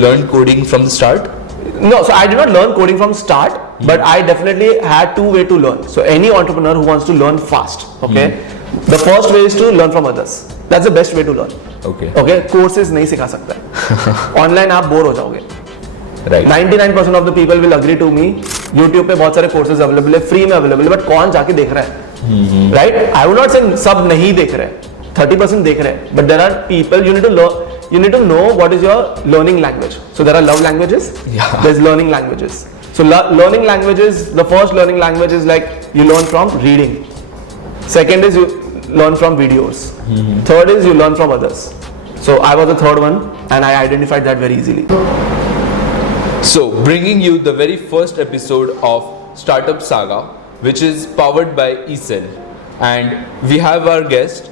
learn coding from the start? No, so I did not learn coding from start, but I definitely had two ways to learn. So any entrepreneur who wants to learn fast, okay, the first way is to learn from others. That's the best way to learn. Okay. Okay, courses नहीं सिखा सकता है. Online आप bore हो जाओगे. Right. 99% of the people will agree to me. YouTube पे बहुत सारे courses available है, free में available है, but कौन जाके देख रहा है? Right? I would not say सब नहीं देख रहे हैं. 30% देख रहे हैं, but there are people you need to learn. You need to know what is your learning language. So there are love languages. Yeah. There's learning languages. So learning languages. The first learning language is like you learn from reading. Second is you learn from videos. Third is you learn from others. So I was the third one, and I identified that very easily. So, bringing you the very first episode of Startup Saga, which is powered by eCell, and we have our guest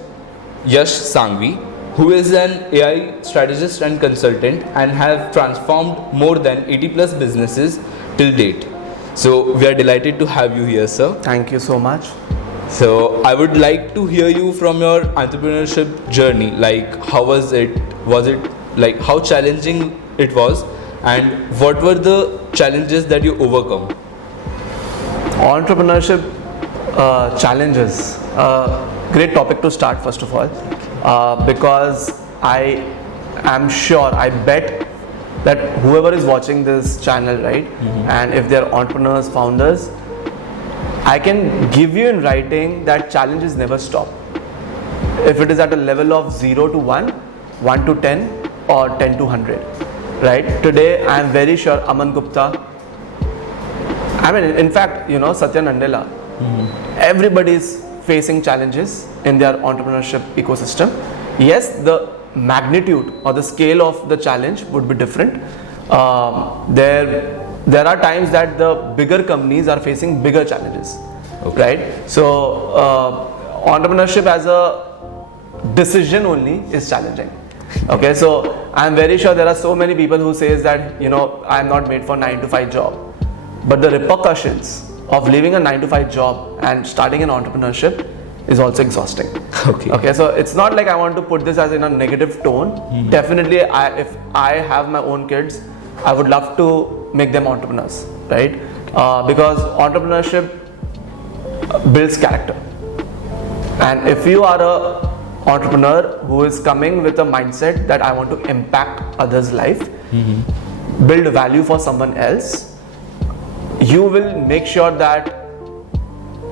Yash Sanghvi, who is an AI strategist and consultant and have transformed more than 80 plus businesses till date. So, we are delighted to have you here, sir. Thank you so much. So, I would like to hear you from your entrepreneurship journey. Like, how was it? Was it like how challenging it was? And what were the challenges that you overcome? Entrepreneurship challenges. Great topic to start first of all, because I am sure, I bet that whoever is watching this channel, right, and if they are entrepreneurs, founders, I can give you in writing that challenges never stop. If it is at a level of 0 to 1, 1 to 10, or 10 to 100. Right? Today, I am very sure Aman Gupta, I mean, in fact, you know, Satya Nadella, everybody is facing challenges in their entrepreneurship ecosystem. Yes, the magnitude or the scale of the challenge would be different. There are times that the bigger companies are facing bigger challenges, right? So, entrepreneurship as a decision only is challenging. Okay, so I'm very sure there are so many people who says that, you know, I'm not made for 9 to 5 job, but the repercussions of leaving a 9 to 5 job and starting an entrepreneurship is also exhausting. Okay, so it's not like I want to put this as in a negative tone. Definitely, if I have my own kids, I would love to make them entrepreneurs, right? Because entrepreneurship builds character, and if you are a entrepreneur who is coming with a mindset that I want to impact others' life, build value for someone else, you will make sure that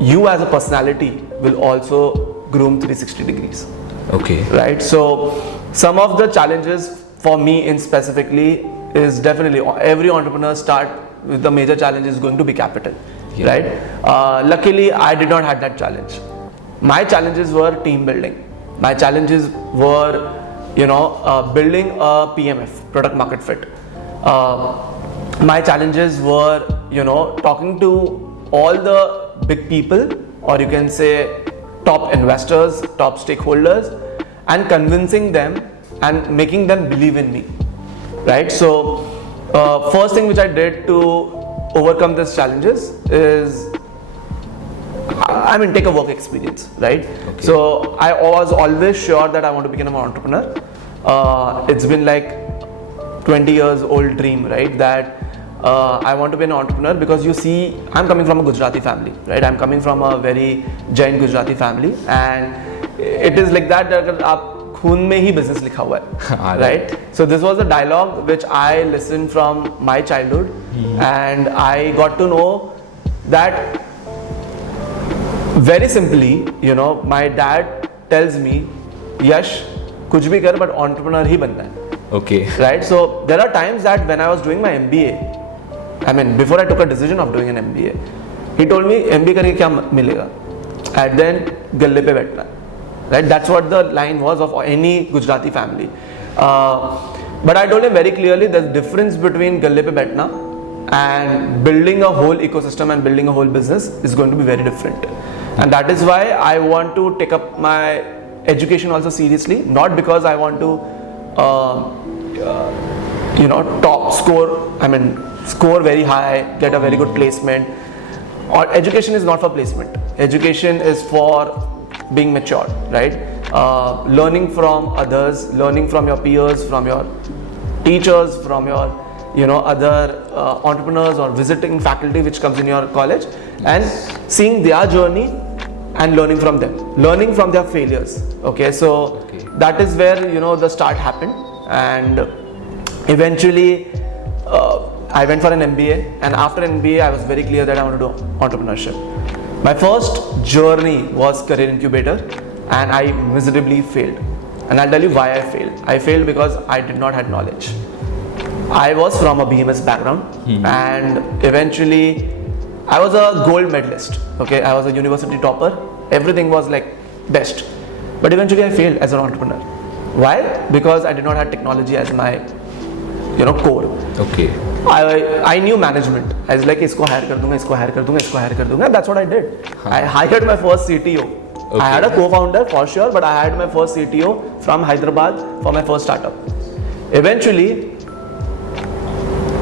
you as a personality will also groom 360 degrees. Okay. Right? So some of the challenges for me in specifically is definitely every entrepreneur start with the major challenge is going to be capital. Yeah. Right? Luckily, I did not have that challenge. My challenges were team building. My challenges were, you know, building a PMF, product market fit. My challenges were, you know, talking to all the big people, or you can say top investors, top stakeholders, and convincing them and making them believe in me, right? So, first thing which I did to overcome these challenges is, I mean, take a work experience, right? Okay. So I was always sure that I want to become an entrepreneur. It's been like 20 years old dream, right? That I want to be an entrepreneur, because you see, I'm coming from a Gujarati family, right? I'm coming from a very Jain Gujarati family, and it is like that आप खून में ही business लिखा हुआ है, right? So this was a dialogue which I listened from my childhood, and I got to know that very simply, you know, my dad tells me, Yash, कुछ भी कर, but entrepreneur ही बनना है. Okay. Right? So there are times that when I was doing my MBA, I mean, before I took a decision of doing an MBA, he told me, MBA करके क्या मिलेगा? And then गल्ले पे बैठना. Right? That's what the line was of any Gujarati family. But I told him very clearly, there's difference between गल्ले पे बैठना and building a whole ecosystem and building a whole business is going to be very different. And that is why I want to take up my education also seriously, not because I want to you know, score very high, get a very good placement. Or education is not for placement. Education is for being mature, right? Learning from others, learning from your peers, from your teachers, from your other entrepreneurs or visiting faculty which comes in your college, and seeing their journey and learning from them, learning from their failures. Okay, so that is where the start happened, and eventually I went for an MBA, and after MBA I was very clear that I want to do entrepreneurship. My first journey was Career Incubator, and I miserably failed. And I'll tell you why I failed. I failed because I did not have knowledge. I was from a BMS background, and eventually I was a gold medalist. Okay, I was a university topper. Everything was like best, but eventually I failed as an entrepreneur. Why? Because I did not have technology as my core. Okay. I knew management. I was like, isko hire kar dunga, isko hire kar dunga, isko hire kar dunga. That's what I did. I hired my first CTO. Okay. I had a co-founder for sure, but I hired my first CTO from Hyderabad for my first startup. Eventually,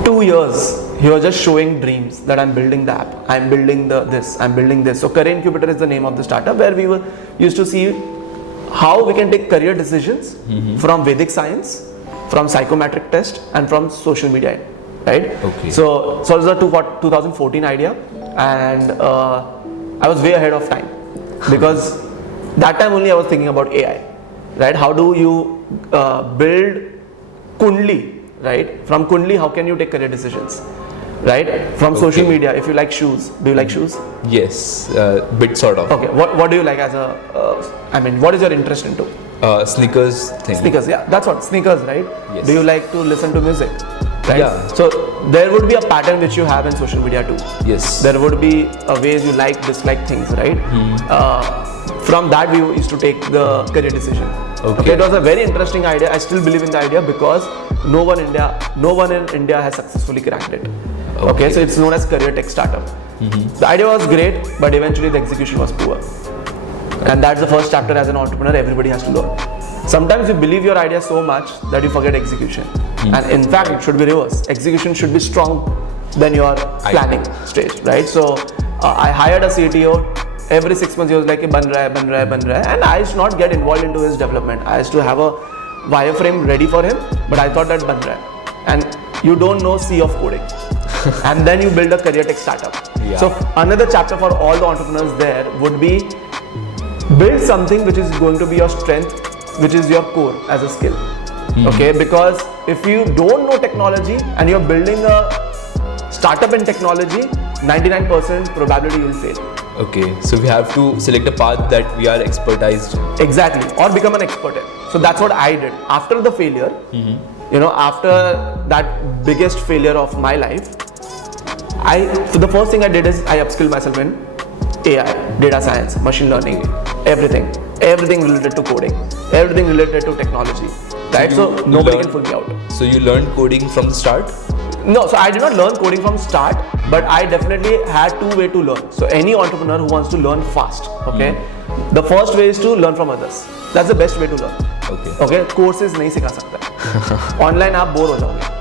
2 years, he was just showing dreams that I'm building the app, I'm building I'm building this. So Career Incubator is the name of the startup, where we used to see how we can take career decisions from Vedic science, from psychometric test, and from social media, right? Okay. So it was a 2014 idea, and I was way ahead of time, because that time only I was thinking about AI, right? How do you build Kundli, right? From Kundli, how can you take career decisions, right? From social media, if you like shoes, do you like shoes? Yes, bit sort of. Okay, what do you like as a, what is your interest into? Sneakers thing. Sneakers, yeah, that's what, sneakers, right? Yes. Do you like to listen to music? Right? Yeah. So there would be a pattern which you have in social media too. Yes. There would be ways you like, dislike things, right? From that we used to take the career decision. Okay. It was a very interesting idea. I still believe in the idea because no one in India has successfully cracked it. Okay, so it's known as career tech startup. The idea was great, but eventually the execution was poor. And that's the first chapter as an entrepreneur everybody has to learn. Sometimes you believe your idea so much that you forget execution. And in fact, it should be reverse. Execution should be strong than your planning stage, right? So I hired a CTO. Every 6 months he was like, ban raha hai. And I used to not get involved into his development. I used to have a wireframe ready for him, but I thought that ban raha hai. And you don't know C of coding. And then you build a career tech startup. Yeah. So another chapter for all the entrepreneurs there would be build something which is going to be your strength, which is your core as a skill. Okay, because if you don't know technology and you're building a startup in technology, 99% probability you'll fail. Okay, so we have to select a path that we are expertised in. Exactly, or become an expert in. So that's what I did. After the failure, after that biggest failure of my life, so the first thing I did is I upskilled myself in AI, data science, machine learning, everything related to coding, everything related to technology, right? So nobody can pull me out. So you learned coding from the start? No, so I did not learn coding from start, but I definitely had two ways to learn. So any entrepreneur who wants to learn fast, okay, the first way is to learn from others. That's the best way to learn. Okay, courses नहीं सिखा सकता. Online आप bore हो जाओगे.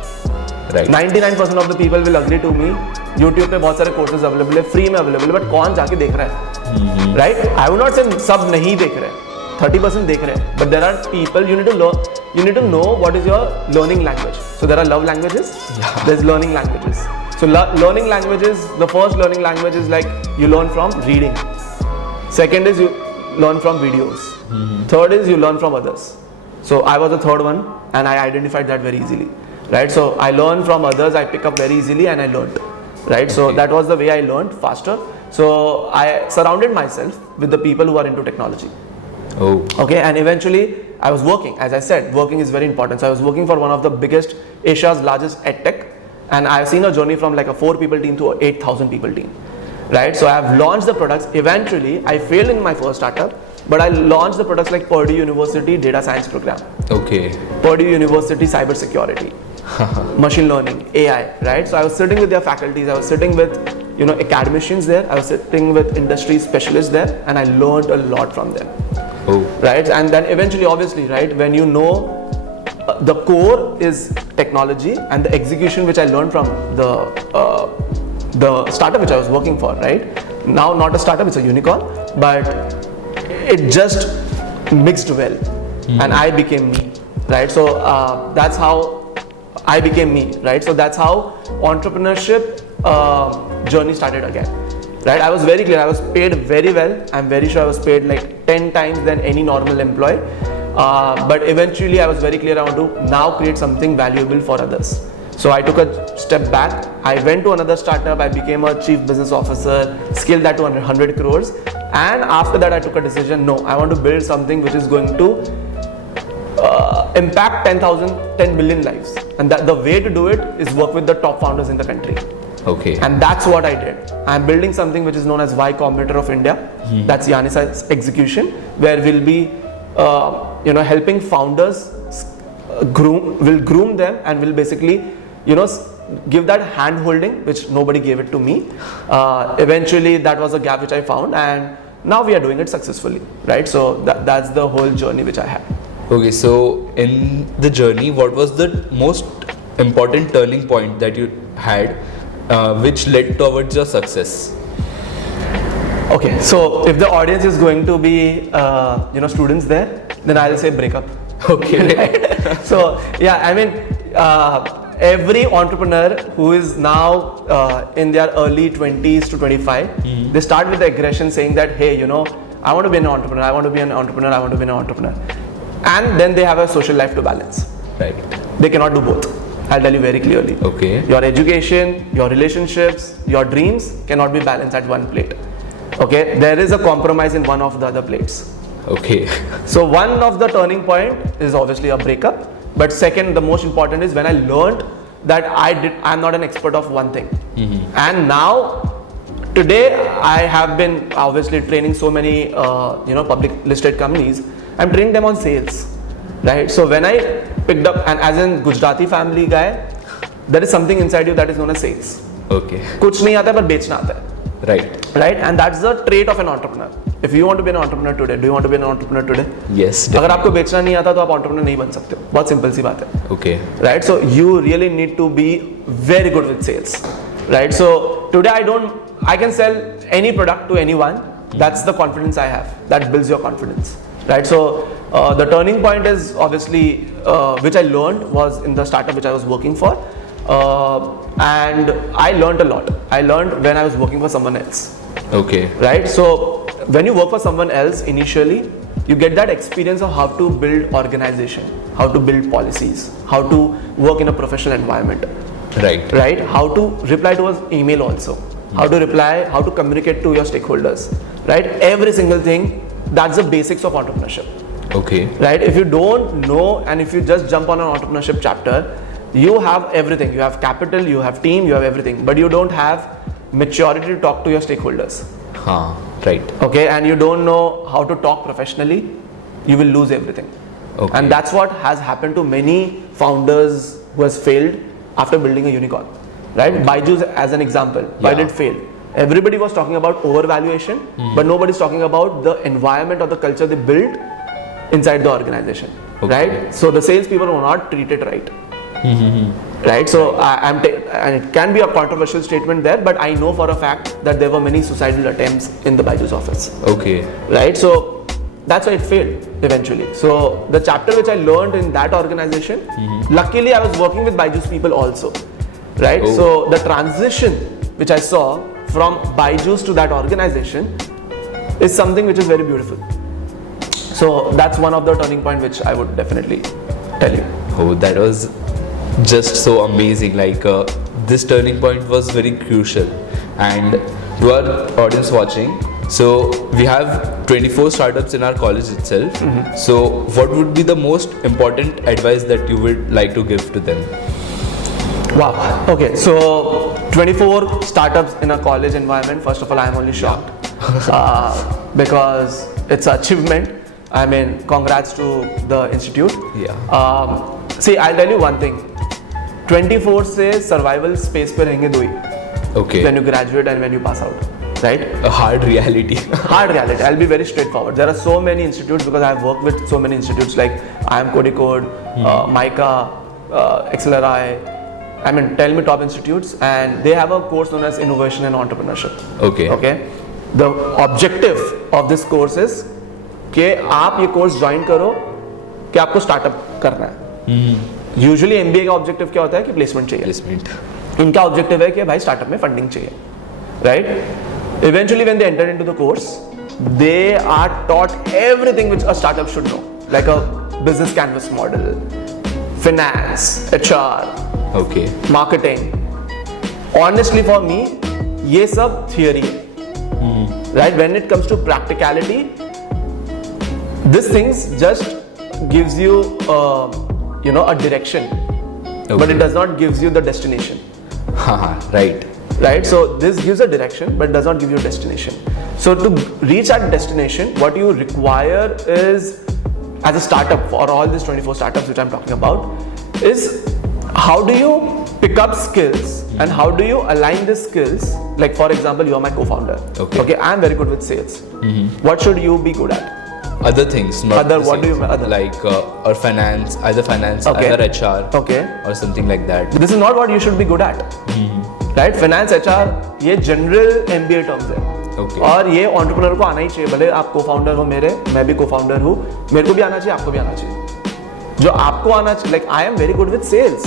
Right. 99% of the people will agree to me. YouTube पे बहुत सारे courses available है, free में available है, but कौन जाके देख रहा है? Right? I would not say सब नहीं देख रहे हैं, 30% देख रहे हैं, but there are people you need to learn. You need to know what is your learning language. So there are love languages. Yeah. There's learning languages. So learning languages. The first learning language is like you learn from reading. Second is you learn from videos. Third is you learn from others. So I was the third one, and I identified that very easily. Right, so I learn from others, I pick up very easily, and I learned. Right, so that was the way I learned faster. So I surrounded myself with the people who are into technology. Oh. Okay, and eventually I was working. As I said, working is very important. So I was working for one of the biggest, Asia's largest edtech, and I've seen a journey from like a 4 people team to a 8,000 people team. Right, so I've launched the products. Eventually, I failed in my first startup, but I launched the products like Purdue University Data Science Program. Okay. Purdue University Cyber Security. Machine learning, AI, right? So I was sitting with their faculties, I was sitting with academicians there, I was sitting with industry specialists there, and I learned a lot from them. Oh. Right? And then eventually, obviously, right, when you know the core is technology and the execution which I learned from the startup which I was working for, right? Now not a startup, it's a unicorn, but it just mixed well, and I became me, right? So that's how I became me, right? So that's how entrepreneurship journey started again, right? I was very clear. I was paid very well. I'm very sure I was paid like 10 times than any normal employee. But eventually, I was very clear. I want to now create something valuable for others. So I took a step back. I went to another startup. I became a chief business officer, scaled that to 100 crores. And after that, I took a decision. No, I want to build something which is going to impact 10 million lives. And that the way to do it is work with the top founders in the country. Okay. And that's what I did. I'm building something which is known as Y Combinator of India. That's Yannis Execution, where we'll be, helping founders groom them, and will basically, give that hand holding which nobody gave it to me. Eventually, that was a gap which I found, and now we are doing it successfully, right? So that's the whole journey which I had. Okay, so in the journey, what was the most important turning point that you had, which led towards your success? Okay, so if the audience is going to be, students there, then I'll say breakup. Okay. Right? So yeah, I mean, every entrepreneur who is now in their early 20s to 25, they start with the aggression saying that, hey, I want to be an entrepreneur, I want to be an entrepreneur, I want to be an entrepreneur. And then they have a social life to balance. Right. They cannot do both. I'll tell you very clearly. Okay. Your education, your relationships, your dreams cannot be balanced at one plate. Okay, there is a compromise in one of the other plates. Okay. So one of the turning point is obviously a breakup, but second, the most important is when I learned that I'm not an expert of one thing. And now today I have been obviously training so many public listed companies. I'm training them on sales, right? So when I picked up, and as in Gujarati family guy, there is something inside you that is known as sales. Okay. कुछ नहीं आता है पर बेचना आता है. Right, and that's the trait of an entrepreneur. If you want to be an entrepreneur today, do you want to be an entrepreneur today? Yes. अगर आपको बेचना नहीं आता तो आप entrepreneur नहीं बन सकते हो. बहुत सिंपल सी बात है. Okay. Right, so you really need to be very good with sales. Right, so today I can sell any product to anyone. That's the confidence I have. That builds your confidence. Right, so the turning point is obviously which I learned was in the startup which I was working for. And I learned a lot. I learned when I was working for someone else. Okay. Right? So when you work for someone else initially, you get that experience of how to build organization, how to build policies, how to work in a professional environment. Right? How to reply to an email also. How to reply, how to communicate to your stakeholders. Right? Every single thing. That's the basics of entrepreneurship. Okay. Right? If you don't know, and if you just jump on an entrepreneurship chapter, you have everything. You have capital, you have team, you have everything, but you don't have maturity to talk to your stakeholders. Right. Okay, and you don't know how to talk professionally, you will lose everything. Okay. And that's what has happened to many founders who has failed after building a unicorn. Right? Okay. Byju's as an example. Why did it fail? Everybody was talking about overvaluation, but nobody's talking about the environment or the culture they built inside the organization. Okay. Right? So the salespeople were not treated right. Right? So and it can be a controversial statement there, but I know for a fact that there were many suicidal attempts in the Byju's office. Okay. Right? So that's why it failed eventually. So the chapter which I learned in that organization, luckily I was working with Byju's people also. Right? Oh. So the transition which I saw from Byju's to that organization is something which is very beautiful. So that's one of the turning point which I would definitely tell you. Oh, that was just so amazing. Like this turning point was very crucial. And to our audience watching, so we have 24 startups in our college itself. So what would be the most important advice that you would like to give to them? Wow. Okay, so 24 startups in a college environment. First of all, I am only shocked because it's an achievement. I mean, congrats to the institute. Yeah. See, I'll tell you one thing. 24 से survival space पे रहेंगे दो ही. Okay. When you graduate and when you pass out, right? A hard reality. Hard reality. I'll be very straightforward. There are so many institutes because I've worked with so many institutes like IIM Codicode, MICA, XLRI. I mean, tell me top institutes, and they have a course known as Innovation and Entrepreneurship. Okay. Okay. The objective of this course is कि आप ये course join करो कि आपको startup करना है. Usually MBA का objective क्या होता है कि प्लेसमेंट चाहिए, Placement. इनका ऑब्जेक्टिव है कि भाई स्टार्टअप में फंडिंग चाहिए, right? Eventually when they enter into the course they are taught everything which a startup should know, like a business canvas model, finance, HR, Okay. marketing. Honestly for me, ये सब theory है, right? When it comes to practicality, this things just gives you, a direction, but it does not gives you the destination, Haha, right. right? So this gives a direction, but does not give you a destination. So to reach that destination, what you require is, as a startup, for all these 24 startups which I'm talking about, is how do you pick up skills and how do you align the skills? Like for example, you are my co-founder. Okay. I'm very good with sales. What should you be good at? Other things, not Other, the what do you same. mean, other? Like or finance, either finance, Okay. either HR, Okay. or something like that. This is not what you should be good at. Right? Finance, HR, ये general MBA terms है. Okay. और ये entrepreneur को आना ही चाहिए, भले आप co-founder हो मेरे, मैं भी co-founder हूँ, मेरे को भी आना चाहिए, आपको भी आना चाहिए. जो आपको आना चाहिए, like I am very good with sales,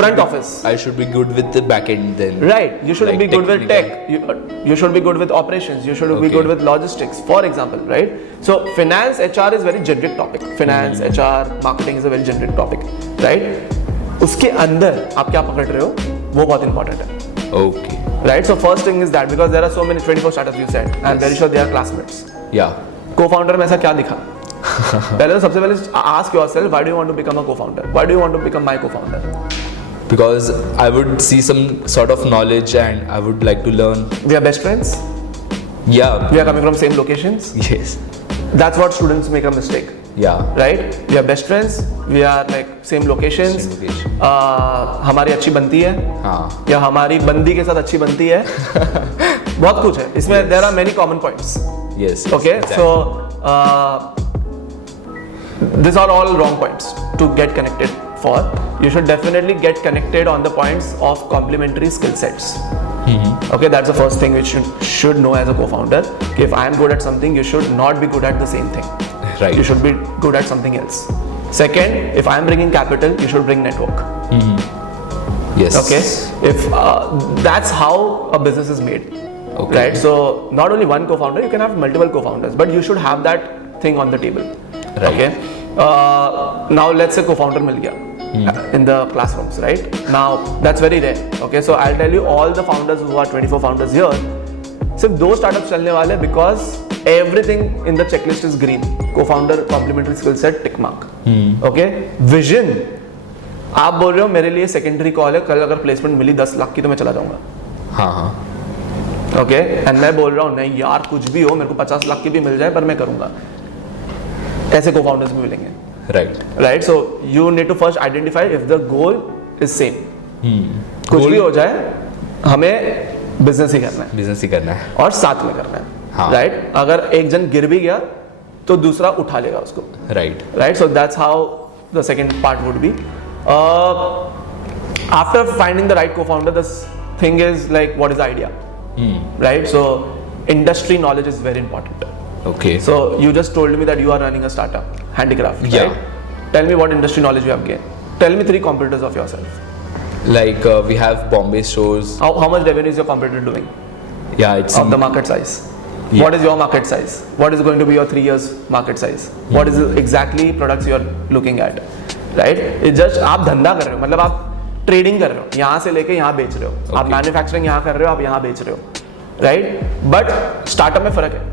front office. I should be good with the back end then. Right, you should Like be good with tech. technical. You should be good with operations. You should be Okay. good with logistics, for example, right? So finance, HR is very generic topic. Finance, HR, marketing is a very generic topic, right? उसके अंदर आप क्या पकड़ रहे हो, वो बहुत important है, Okay. right? So first thing is that, because there are so many 24 startups you said, I'm very sure they are classmates. Yeah. Co-founder में ऐसा क्या दिखा? पहले तो सबसे पहले ask yourself, why do you want to become a co-founder? Why do you want to become my co-founder? Because I would see some sort of knowledge and I would like to learn. We are best friends. Yeah. We are coming from same locations. Yes. That's what students make a mistake, Yeah. right? We are best friends. We are like same locations. Same location. हमारी अच्छी बनती है, हाँ. या हमारी बंदी के साथ अच्छी बनती है. बहुत कुछ है इसमें. There are many common points. Yes. Okay, exactly. so these are all wrong points to get connected for. You should definitely get connected on the points of complementary skill sets. Okay, that's the first thing which you should know as a co-founder. Okay, if I am good at something, you should not be good at the same thing. Right. You should be good at something else. Second, if I am bringing capital, you should bring network. Yes. Okay, if that's how a business is made. Okay. Right. So not only one co-founder, you can have multiple co-founders, but you should have that thing on the table. Right. Okay. Now let's say co-founder मिल गया in the classrooms, right? Now that's very rare. Okay, so I'll tell you all the founders who are 24 founders here. सिर्फ 2 startups चलने वाले because everything in the checklist is green. Co-founder, complementary skill set, tick mark. Okay. Vision. आप बोल रहे हो मेरे लिए secondary call है, कल अगर प्लेसमेंट मिली 10 लाख की तो मैं चला जाऊंगा. हाँ हाँ. ओके, एंड मैं बोल रहा हूँ नहीं यार कुछ भी हो, मेरे को 50 लाख की भी मिल जाए पर मैं करूंगा. ऐसे co-founders भी मिलेंगे. Right. Right, so you need to first identify if the goal is same. कुछ भी हो जाए हमें बिजनेस ही करना है Business ही करना है. और साथ में करना है. हाँ. राइट, अगर एक जन गिर भी गया तो दूसरा उठा लेगा उसको. Right. Right, so that's how the second part would be. After finding the right co-founder, the thing is like what is the idea? Right, so industry knowledge is very important. Okay. So you just told me that you are running a startup, handicraft, Yeah. right? Tell me what industry knowledge you have gained. Tell me 3 competitors of yourself. Like we have Bombay stores. How much revenue is your competitor doing Yeah, it's of the market size? Yeah. What is your market size? What is going to be your 3 years market size? What is exactly products you are looking at? Right? It's just आप धंधा कर रहे हो, मतलब आप trading कर रहे हो, यहाँ से लेके यहाँ बेच रहे हो. आप मैन्युफैक्चरिंग यहाँ कर रहे हो, आप यहाँ बेच रहे हो. राइट, बट स्टार्टअप में फर्क है.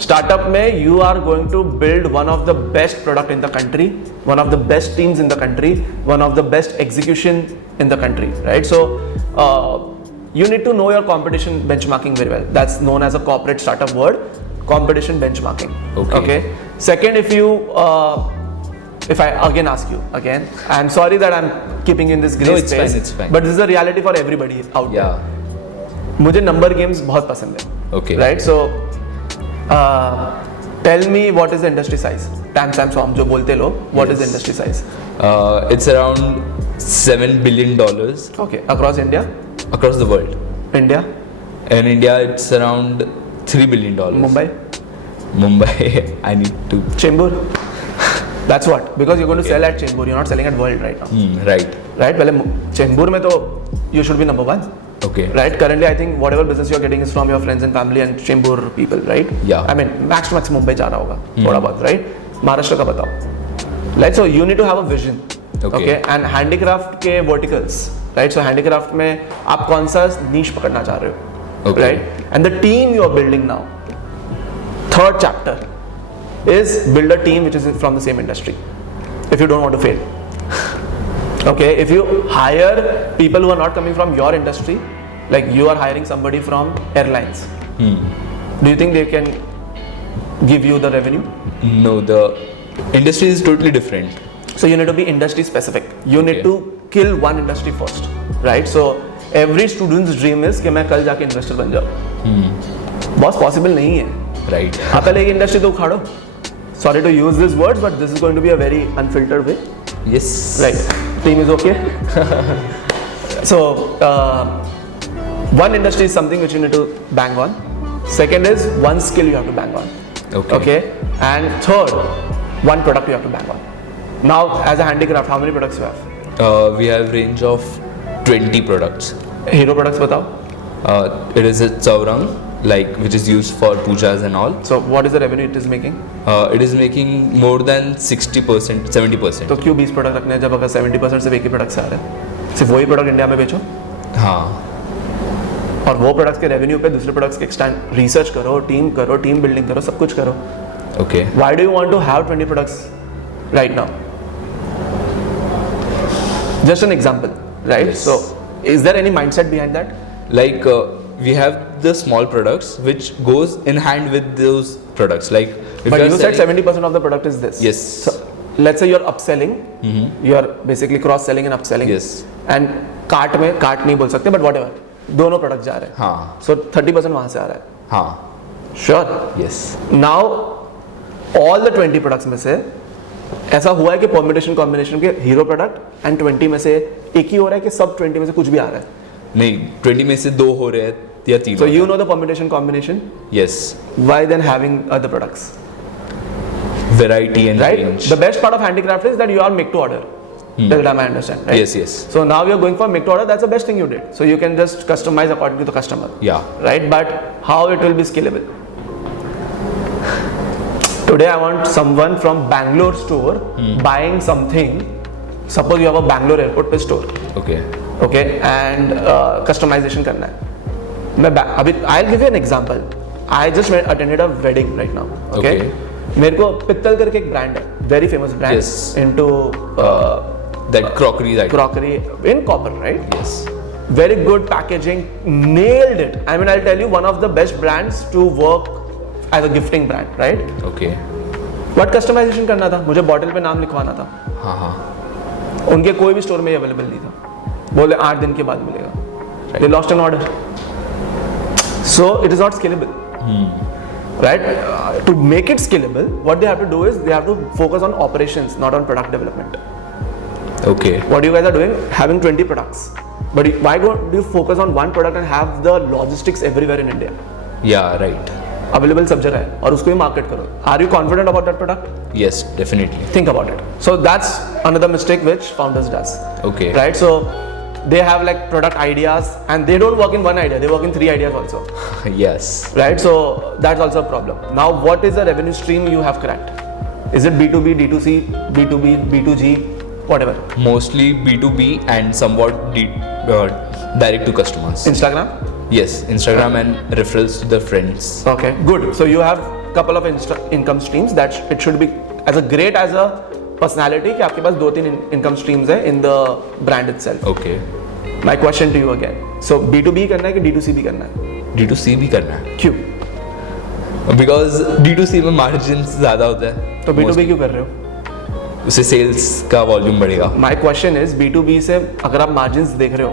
स्टार्टअप में you are going to build one of the best product in the country, one of the best teams in the country, one of the best execution in the country. Right, so you need to know your competition benchmarking very well. That's known as a corporate startup word, competition benchmarking. Okay. Second, if I again ask you again, I'm sorry that I'm keeping in this gray No, it's space, fine, it's fine. but this is a reality for everybody out Yeah. there. मुझे number games बहुत पसंद है. Okay. Right, so tell me what is the industry size? TAM SAM जो बोलते लोग, what is the industry size? It's around $7 billion Okay, across India. across the world. India, In India, it's around $3 billion. Mumbai, Mumbai, I need to. Chembur. That's what, because you're going to sell at Chembur, you're not selling at World right now. Right. Right? पहले Chembur में तो you should be number one. Okay. Right? Currently, I think whatever business you're getting is from your friends and family and Chembur people, right? Yeah. I mean, max to max Mumbai जा रहा होगा, थोड़ा बहुत, right? Maharashtra का बताओ. Right? So you need to have a vision. Okay. And handicraft के verticals, right? So handicraft में आप कौन सा niche पकड़ना चाह रहे हो? Okay. Right? And the team you are building now, third chapter, is build a team which is from the same industry. If you don't want to fail. Okay, if you hire people who are not coming from your industry, like you are hiring somebody from airlines, do you think they can give you the revenue? No, the industry is totally different. So you need to be industry specific. You need Okay. to kill one industry first, right? So every student's dream is कि मैं कल जाके investor बन जाऊँ. बहुत possible नहीं है. Right. आप पहले एक industry तो उखाड़ो. Sorry to use these words, but this is going to be a very unfiltered way. Yes. Right. Team is okay. So one industry is something which you need to bang on. Second is one skill you have to bang on. Okay. And third, one product you have to bang on. Now, as a handicraft, how many products you have? We have range of 20 products. Hero products बताओ. It is a chaurang, like which is used for pujas and all. So what is the revenue it is making? It is making more than 60%, 70%. तो क्यों 20 product रखने हैं जब अगर 70% सिर्फ एक ही product से आ रहा है? सिर्फ वही प्रोडक्ट इंडिया में बेचो हाँ. और वो प्रोडक्ट्स के रेवेन्यू पे दूसरे प्रोडक्ट्स के एक्सटेंड रिसर्च करो, टीम बिल्डिंग करो, सब कुछ करो. Okay. Why do you want to have 20 products right now? Just an example, right? Yes. So, is there any mindset behind that? Like we have the small products which goes in hand with those products. Like if But are you said selling- 70% of the product is this. Yes. So, let's say you're upselling, you're basically cross-selling and upselling. Yes. And cart में cart नहीं बोल सकते, but whatever. दोनों product जा रहे हैं. हाँ. So 30% वहाँ से आ रहा है. हाँ. Sure. Yes. Now, all the 20 products में से ऐसा हुआ है कि परम्यूटेशन कॉम्बिनेशन के हीरो प्रोडक्ट एंड 20 में से एक ही हो रहा है कि सब 20 में से कुछ भी आ रहा है. नहीं, 20 में से 2 हो रहे हैं या 3. So you know the permutation combination. Yes. Why then having other products? Variety and Right. range. The best part of handicraft is that you are make to order. Till time I understand. Right? Yes, yes. So now you're going for make to order. That's the best thing you did. So you can just customize according to the customer. Yeah. Right. But how it will be scalable? Today I want someone from Bangalore store buying something. Suppose you have a Bangalore airport पे store. Okay. Okay, and customization करना है. मैं अभी I'll give you an example. I just attended a wedding right now. Okay. मेरे को पित्तल करके एक brand है, very famous brand. Yes. Into That crockery item. crockery in copper, right? Yes. Very good packaging, nailed it. I mean, I'll tell you, one of the best brands to work as a gifting brand, right? Okay. But customization करना था, मुझे bottle पे नाम लिखवाना था. हाँ हाँ. उनके कोई भी स्टोर में अवेलेबल नहीं था. बोले 8 दिन के बाद मिलेगा. They lost an order. So it is not scalable. Right? To make it scalable, what they have to do is they have to focus on operations, not on product development. Okay. What you guys are doing, having 20 products. But why don't you focus on one product and have the logistics everywhere in India? Yeah, right. Available सब जगह है और उसको ही market करो. Are you confident about that product? Yes, definitely. Think about it. So that's another mistake which founders does. Okay. Right? So they have like product ideas and they don't work in one idea, they work in 3 ideas also. Yes. Right? So that's also a problem. Now what is the revenue stream you have cracked? Is it B2B, D2C, B2B, B2G, whatever? Mostly B2B and somewhat direct to customers. Instagram? Yes, Instagram and referrals to the friends. Okay, good. So you have couple of income streams that it should be as a great as a personality कि आपके पास 2-3 income streams है in the brand itself. Okay. My question to you again. So B2B करना है कि D2C भी करना है? D2C भी करना है. क्यों? Because D2C में margins ज़्यादा होता है. तो B2B Mostly. क्यों कर रहे हो? उससे sales का volume बढ़ेगा. My question is B2B से अगर आप margins देख रहे हो,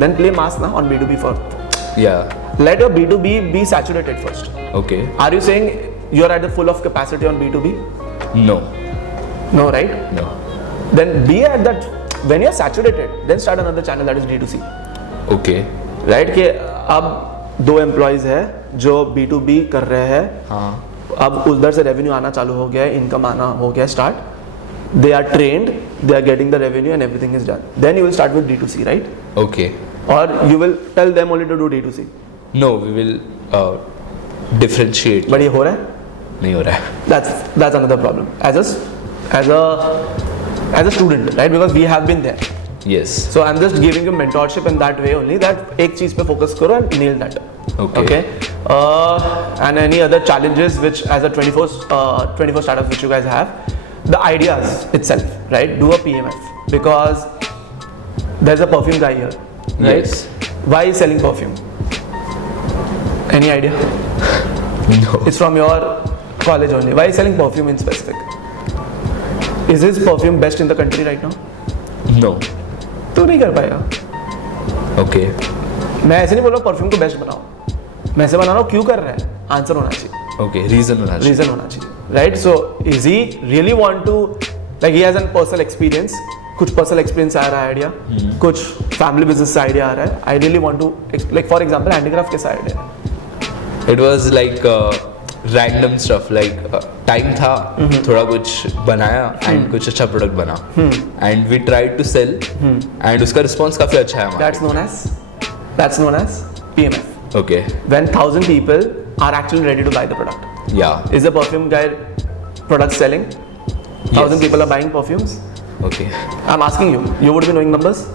then play mass ना on B2B first. Yeah. Let your B2B be saturated first. Okay. Are you saying you're at the full of capacity on B2B? No. No, right? No. Then be at that, when you're saturated, then start another channel that is D2C. Okay. Right? कि अब 2 employees है जो B2B कर रहे हैं. हाँ. अब उधर से रेवेन्यू आना चालू हो गया है, इनकम आना हो गया start. they are trained, they are getting the revenue and everything is done. Then you will start with D2C, right? Okay. Or you will tell them only to do D2C. No, we will differentiate. But ये हो रहा है? नहीं हो रहा है. That's another problem. As a student, right? Because we have been there. Yes. So I'm just giving you mentorship in that way only, that एक चीज पे focus करो and nail that. Okay. And any other challenges which as a 24 startups which you guys have, the ideas itself, right? Do a PMF, because there's a perfume guy here, right? Yes. Why is selling perfume? Any idea? No. It's from your college only. Why is selling perfume in specific? Is his perfume best in the country right now? No. तो नहीं कर पाएगा. Okay. मैं ऐसे नहीं बोल रहा perfume को बेस्ट बनाओ, मैं ऐसे बना रहा हूँ क्यों कर रहा है, आंसर होना चाहिए, Okay. Reason होना चाहिए. रीजन होना चाहिए, right? So is he really want to, like he has an personal experience, कुछ पर्सनल एक्सपीरियंस आ रहा है आइडिया, कुछ फैमिली बिजनेस से आइडिया आ रहा है, I really want to, like for example handicraft कैसा आइडिया है? It was like random stuff. Like time था, थोड़ा कुछ बनाया and कुछ अच्छा प्रोडक्ट बना. And we tried to sell. And उसका रिस्पॉन्स काफी अच्छा है हमारा. That's known as PMF. Okay. When 1,000 people are actually ready to buy the product. Yeah. Is the perfume guy product selling? 1,000 Yes. people are buying perfumes. Okay. I'm asking you. You would be knowing numbers,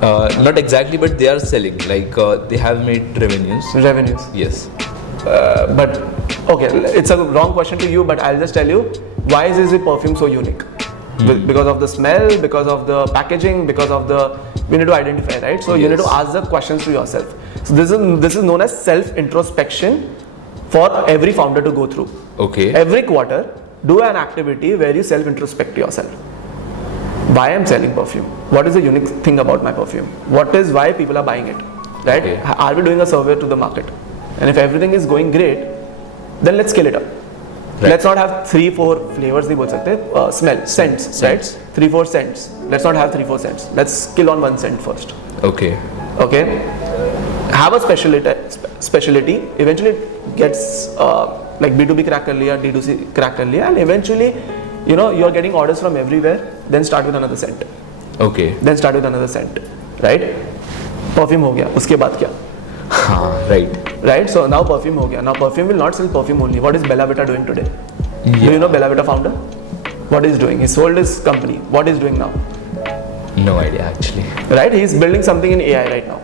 Not exactly, but they are selling. Like they have made revenues. revenues. Yes. But okay, it's a wrong question to you, but I'll just tell you why is the perfume so unique? Because of the smell, because of the packaging, because of the, we need to identify, right? So you need to Yes. ask the questions to yourself. So this is known as self introspection for every founder to go through. Okay. Every quarter, do an activity where you self introspect yourself. Why I'm selling perfume? What is the unique thing about my perfume? What is why people are buying it? Right? Okay. Are we doing a survey to the market? And if everything is going great, then let's scale it up. Right. Let's not have 3-4 flavors, नहीं बोल सकते, smell, scents, right? 3-4 scents. Let's not have 3-4 scents. Let's kill on one scent first. Okay. Okay? Have a specialty. Eventually it gets like B2B crack कर लिया, D2C crack कर लिया, and eventually, you know, you're getting orders from everywhere. Then start with another scent. Okay. Then start with another scent. Right? Perfume हो गया. उसके बाद क्या? हाँ. Right. Right? So now perfume हो गया. Now perfume will not sell perfume only. What is Bella Vita doing today? Do you know Bella Vita founder? What he's doing? He sold his company. What he's doing now? No idea actually. Right? He's building something in AI right now.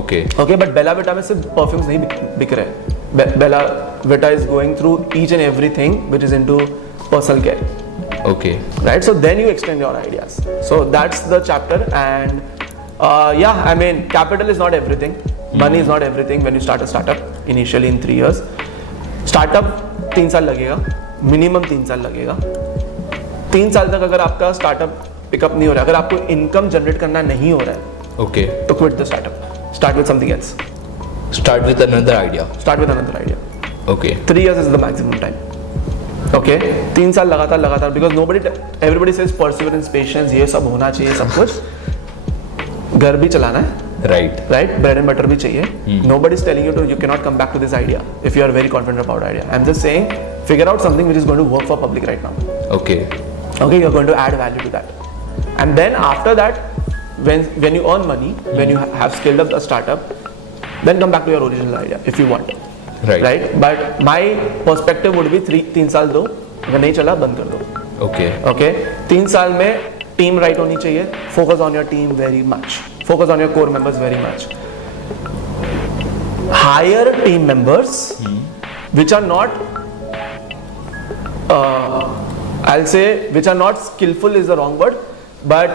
Okay. Okay, but Bella Vita में सिर्फ perfumes नहीं बिक रहे. Bella Vita is going through each and everything which is into personal care. Okay. Right? So then you extend your ideas. So that's the chapter, and yeah, I mean, capital is not everything. Money is not everything when you start a startup initially in 3 years. Startup 3 साल लगेगा, minimum 3 साल लगेगा. 3 साल तक अगर आपका startup pickup नहीं हो रहा है, अगर आपको इनकम जनरेट करना नहीं हो रहा है, Okay. तो quit the startup. Start with something else. Start with another idea. Start with another idea. Okay. 3 years is the maximum time. Okay? 3 साल लगातार, because everybody says perseverance, patience, ये सब होना चाहिए, सब कुछ. घर भी चलाना है. Right. Right? Bread and butter भी चाहिए. Nobody is telling you cannot come back to this idea if you are very confident about idea. I'm just saying, figure out something which is going to work for public right now. Okay. Okay, you're going to add value to that. And then after that, when you earn money, when you have scaled up the startup, then come back to your original idea if you want. Right. Right? But my perspective would be 3 साल दो, अगर नहीं चला बंद कर दो. Okay. Okay? 3 साल में टीम राइट होनी चाहिए. Focus on your team very much. Focus on your core members very much. Hire team members which are not, I'll say, which are not skillful is the wrong word, but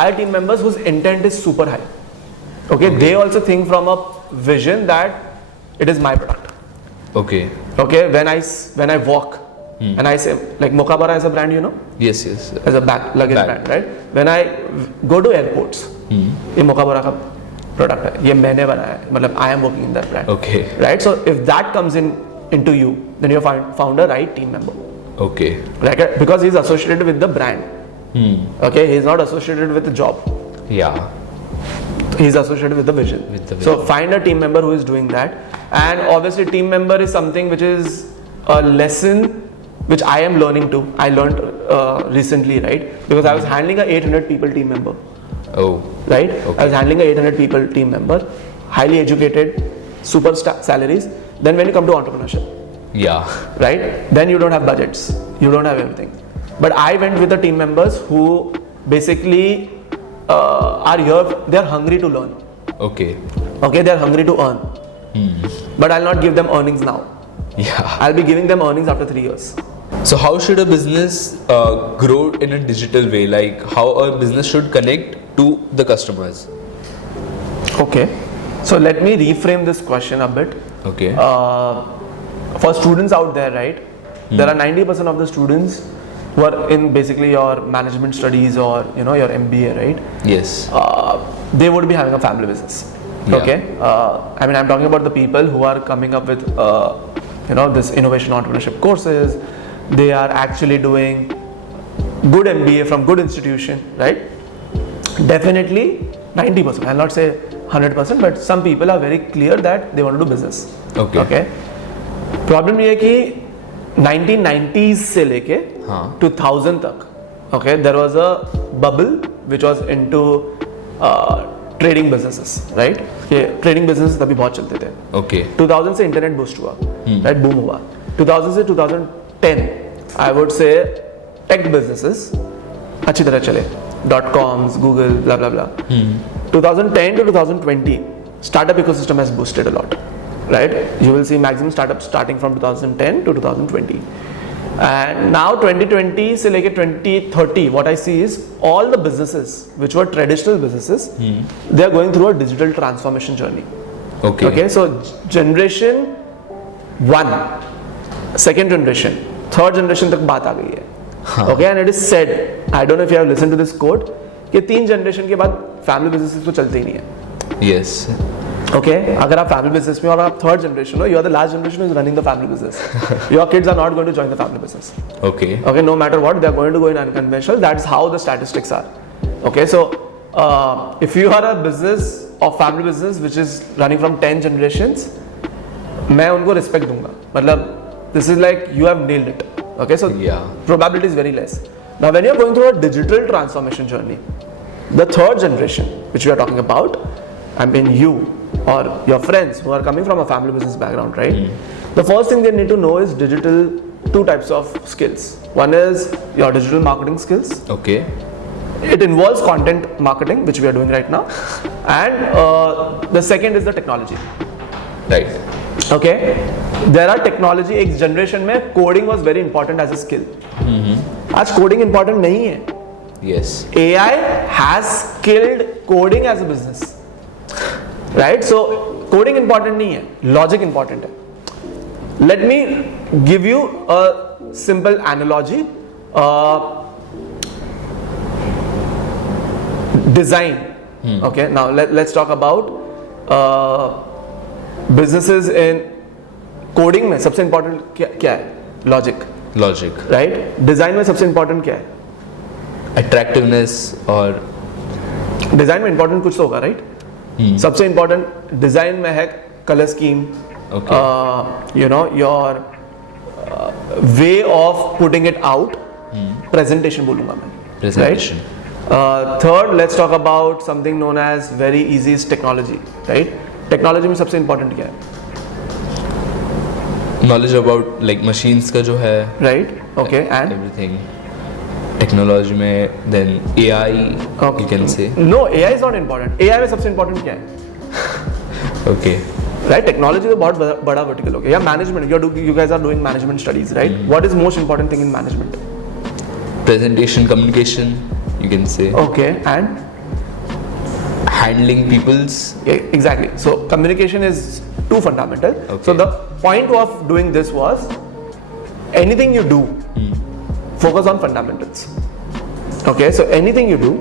hire team members whose intent is super high. Okay? They also think from a vision that it is my product. Okay. Okay? When I walk and I say, like Mokabara as a brand, you know, Yes. Yes. as a luggage Bag. brand, right? When I go to airports, ये मोकाबरा का product है, ये मैंने बनाया है, मतलब I am working in that brand. Okay. Right? So if that comes into you, then you found a right team member. Okay. Right? Because he's associated with the brand. Okay? He's not associated with the job. Yeah. He's associated with the vision. With the So vision. find a team member who is doing that. And obviously team member is something which is a lesson which I am learning to. I learned recently, right? Because I was handling a 800 people team member, Oh. right? Okay. I was handling a 800 people team member, highly educated, super salaries. Then when you come to entrepreneurship, Yeah. right? Then you don't have budgets, you don't have everything. But I went with the team members who basically are here, they're hungry to learn. Okay. Okay, they're hungry to earn. But I'll not give them earnings now. Yeah. I'll be giving them earnings after 3 years. So how should a business grow in a digital way? Like how a business should connect to the customers? Okay, so let me reframe this question a bit. Okay. For students out there, right? There are 90% of the students who are in basically your management studies or your MBA, right? Yes. They would be having a family business. Yeah. Okay, I mean I'm talking about the people who are coming up with this innovation entrepreneurship courses. They are actually doing good MBA from good institution, right? Definitely 90%. I'll not say 100%, but some people are very clear that they want to do business. Okay. Okay. Problem ये है कि 1990s से लेके हाँ. 2000 तक, okay, there was a bubble which was into trading businesses, right? ये trading businesses तभी बहुत चलते थे. Okay. 2000 से इंटरनेट बूस्ट हुआ, right? बूम हुआ. 2000 से 2010 I would say tech businesses अच्छी तरह चले. .coms, Google, blah blah blah. 2010 to 2020 startup ecosystem has boosted a lot, right? You will see maximum startups starting from 2010 to 2020. And now 2020 से लेके 2030 what I see is all the businesses which were traditional businesses they are going through a digital transformation journey. Okay. Okay, so generation 1, second generation, third generation तक बात आ गई है. Okay, and it is said, I don't know if you have listened to this quote, कि 3 generation के बाद family businesses तो चलते ही नहीं है. Yes. Okay, अगर आप family business में और आप third generation हो, you are the last generation who is running the family business. Your kids are not going to join the family business. Okay. Okay, no matter what, they are going to go in unconventional. That's how the statistics are. Okay, so if you are a business or family business which is running from 10 generations, मैं उनको respect दूंगा. मतलब this is like you have nailed it. Okay, so Yeah. probability is very less. Now, when you're going through a digital transformation journey, the third generation, which we are talking about, I mean you or your friends who are coming from a family business background, right? The first thing they need to know is digital, 2 types of skills. One is your digital marketing skills. Okay. It involves content marketing, which we are doing right now. And the second is the technology. Right. Okay, there are technology. एक generation में coding was very important as a skill. आज coding important नहीं है. Yes. AI has killed coding as a business, right? So coding important नहीं है, logic important है. Let me give you a simple analogy. Design. Okay, now let's talk about businesses in coding में सबसे important क्या है? Logic. Logic. Right? Design में सबसे important क्या है? Attractiveness or Design में important कुछ तो होगा, right? सबसे important design में है color scheme. Okay. Your way of putting it out. Presentation बोलूँगा मैं. presentation. Right? Third, let's talk about something known as very easy is technology, right? Technology में सबसे important क्या है? Knowledge about like machines का जो है. Right? Okay, and? Everything. Technology में then AI you can say. No, AI is not important. AI में सबसे important क्या है? Okay. Right? Technology तो बहुत बड़ा vertical हो गया. Yeah, management. You guys are doing management studies, right? What is most important thing in management? Presentation, communication you can say. Okay, and? Handling people's. Yeah, exactly. So communication is too fundamental. Okay. So the point of doing this was anything you do, focus on fundamentals. Okay, so anything you do,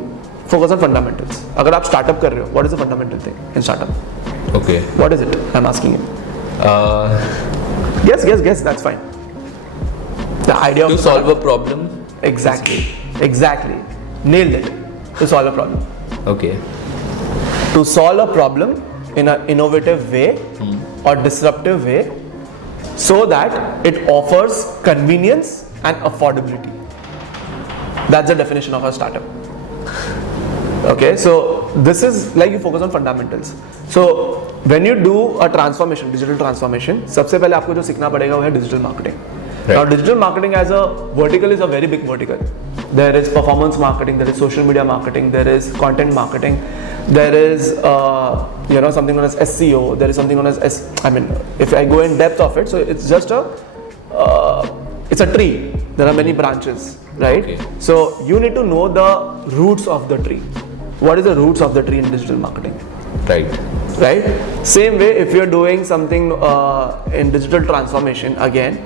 focus on fundamentals. अगर आप startup कर रहे हो, what is the fundamental thing in startup? Okay. What is it? I'm asking you. Guess. That's fine. The idea To of solve a problem. Exactly. Nailed it. To solve a problem. Okay. To solve a problem in an innovative way or disruptive way, so that it offers convenience and affordability. That's the definition of a startup. Okay, so this is like you focus on fundamentals. So when you do a transformation, digital transformation, सबसे पहले आपको जो सीखना पड़ेगा वो है digital marketing. Right. Now digital marketing as a vertical is a very big vertical. There is performance marketing, there is social media marketing, there is content marketing, there is something known as SEO, there is something known as if I go in depth of it, so it's just it's a tree. There are many branches, right? Okay. So you need to know the roots of the tree. What is the roots of the tree in digital marketing? Right? Same way, if you're doing something in digital transformation again,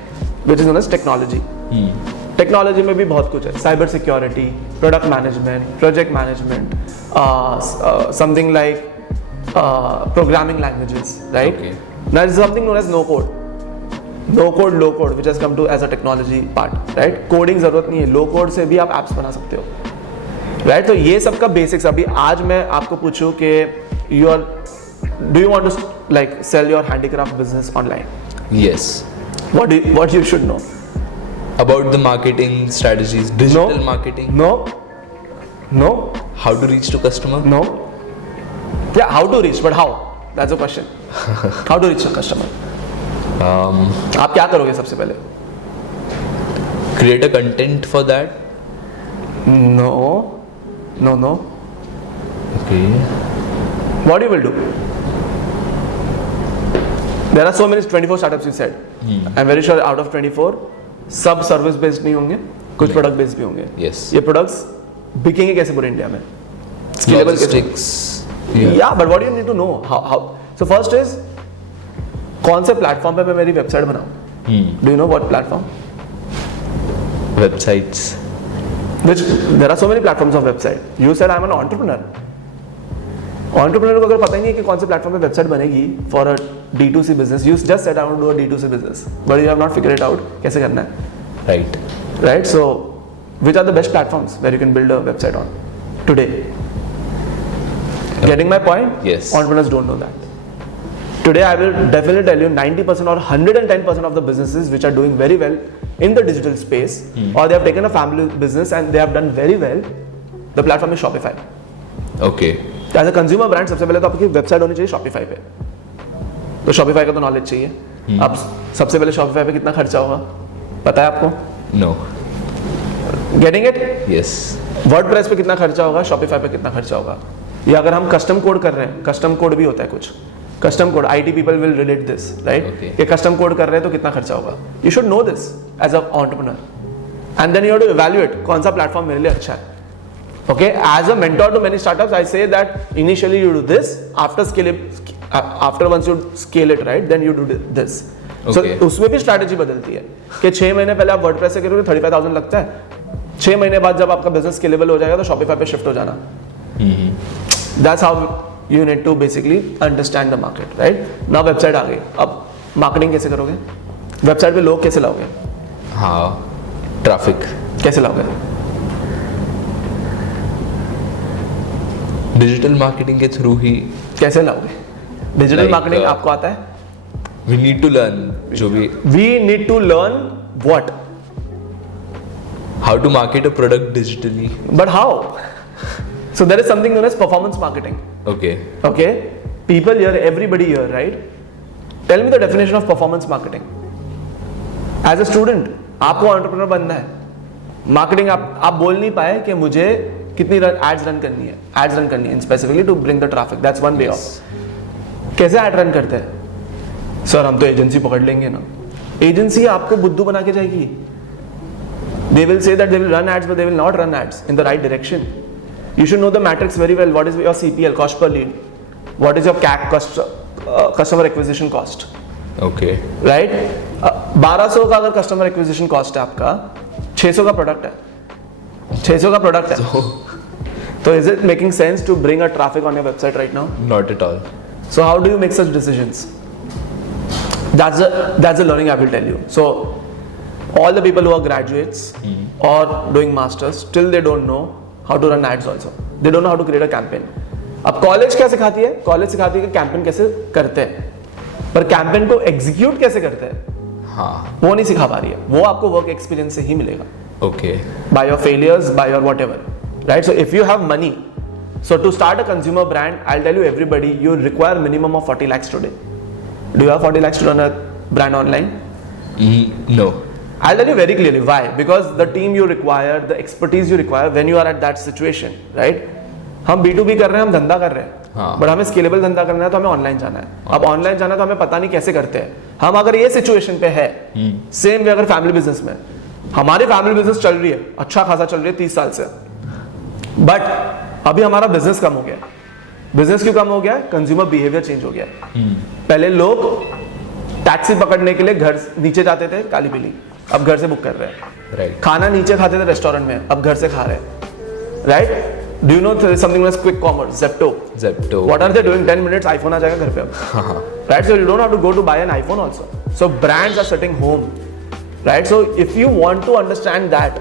which is known as technology. Technology में भी बहुत कुछ है, cyber security, product management, project management, something like programming languages, right? There is something known as no code, low code, which has come to as a technology part, right? Coding जरूरत नहीं है, लो code से भी आप apps बना सकते हो, right? तो ये सब का बेसिक्स. अभी आज मैं आपको पूछूं कि do you want to like sell your handicraft business online? Yes. What you should know About the marketing strategies, digital marketing. No. How to reach to customer? No. Yeah, how to reach, but how? That's the question. How to reach the customer? आप क्या करोगे सबसे पहले? Create a content for that. No. Okay. What you will do? There are so many 24 startups you said. I'm very sure out of 24, सब service based नहीं होंगे, कुछ product based भी होंगे. Yes. ये प्रोडक्ट्स बिकेंगे कैसे पूरे इंडिया में? Scalable कैसे? Logistics. Yeah, but what do you need to know? How? So first is कौन से प्लेटफॉर्म पे मैं मेरी वेबसाइट बनाऊं? Do you know what platform? Websites. Which there are so many platforms of website. You said I'm an entrepreneur. Entrepreneur को अगर पता ही नहीं है कि कौन से प्लेटफॉर्म पे वेबसाइट बनेगी for a D2C business. You just said I want to do a D2C business, but you have not figured it out कैसे करना है. Right? So which are the best platforms where you can build a website on today? Getting my point? Yes. Entrepreneurs don't know that. Today I will definitely tell you 90% or 110% of the businesses which are doing very well in the digital space, or they have taken a family business and they have done very well, the platform is Shopify. Okay. As a consumer brand सबसे पहले तो आपकी website होनी चाहिए Shopify पे. तो Shopify का तो नॉलेज चाहिए. अब सबसे पहले शॉपिफाई पे कितना खर्चा होगा पता है आपको? No. Getting it? Yes. WordPress पे कितना खर्चा होगा, शॉपिफाई पे कितना खर्चा होगा? या अगर हम कस्टम कोड कर रहे हैं, कस्टम कोड भी होता है कुछ, custom code, IT people will relate this, right? ये कस्टम कोड कर रहे हैं तो कितना खर्चा होगा? You should know this as a entrepreneur, and then you have to evaluate कौन सा प्लेटफॉर्म मेरे लिए अच्छा है. Okay, as a mentor to many startups, I say that initially you do this, after once you scale it, right, then you do this. So उसमें भी strategy बदलती है कि 6 महीने पहले आप वर्डप्रेस से करोगे 35,000 लगता है, 6 महीने बाद जब आपका बिजनेस स्केलेबल हो जाएगा तो शॉपिफाई पे शिफ्ट हो जाना. That's how you need to basically understand the market, right? Now website आ गई, अब मार्केटिंग कैसे करोगे? वेबसाइट पे लोग कैसे लाओगे? हाँ, ट्रैफिक कैसे लाओगे? डिजिटल मार्केटिंग के थ्रू ही. कैसे लाओगे? डिजिटल मार्केटिंग आपको आता है? We need to learn जो भी. We need to learn what? How to market a product digitally. But how? So there is something known as performance marketing. Okay. People here, everybody here, right? Tell me the definition of performance marketing. As a student, आपको entrepreneur बनना है. Marketing आप बोल नहीं पाए कि मुझे कितनी एड्स रन करनी है specifically to bring the traffic. That's one way of. कैसे एड रन करते हैं? सर हम तो एजेंसी पकड़ लेंगे ना. एजेंसी आपको बुद्धू बना के जाएगी. They will say that they will run ads but they will not run ads in the right direction. You should know the matrix very well. What is your CPL, cost per lead? What is your CAC, customer acquisition cost? Okay, right. 1200 का अगर customer acquisition cost है आपका, 600 का product है. 600 का product है. So is it making sense to bring a traffic on your website right now? Not at all. So how do you make such decisions? That's the learning I will tell you. So all the people who are graduates or doing masters, still they don't know how to run ads also. They don't know how to create a campaign. अब college क्या सिखाती है? College सिखाती है कि campaign कैसे करते हैं, पर कैंपेन को एग्जीक्यूट कैसे करते हैं हाँ. वो नहीं सिखा पा रही है, वो आपको वर्क एक्सपीरियंस से ही मिलेगा. Okay. By your failures, by your whatever, right? So if you have money, so to start a consumer brand, I'll tell you everybody, you require minimum of 40 lakhs today. Do you have 40 lakhs to run a brand online? No. I'll tell you very clearly why. Because the team you require, the expertise you require when you are at that situation, right? हम B2B कर रहे हैं, हम धंधा कर रहे हैं, हाँ. बट हमें स्केलेबल धंधा करना है तो हमें ऑनलाइन जाना है. अब ऑनलाइन जाना है तो हमें पता नहीं कैसे करते हैं. हम अगर ये सिचुएशन पे है, सेम वे अगर फैमिली बिजनेस में, हमारी फैमिली बिजनेस चल रही है, अच्छा खासा चल रही है 30 साल से, बट अभी हमारा बिजनेस कम हो गया. बिजनेस क्यों कम हो गया? कंज्यूमर बिहेवियर चेंज हो गया. पहले लोग टैक्सी पकड़ने के लिए घर नीचे जाते थे काली पीली, अब घर से बुक कर रहे हैं. Right. खाना नीचे खाते थे रेस्टोरेंट में, अब घर से खा रहे हैं. Right? Do you know something like quick commerce, Zepto? What are they doing? 10 minutes iPhone आ जाएगा घर पे अब. Right? So you don't have to go to buy an iPhone also. So brands are sitting home. Right? So if you want to understand that,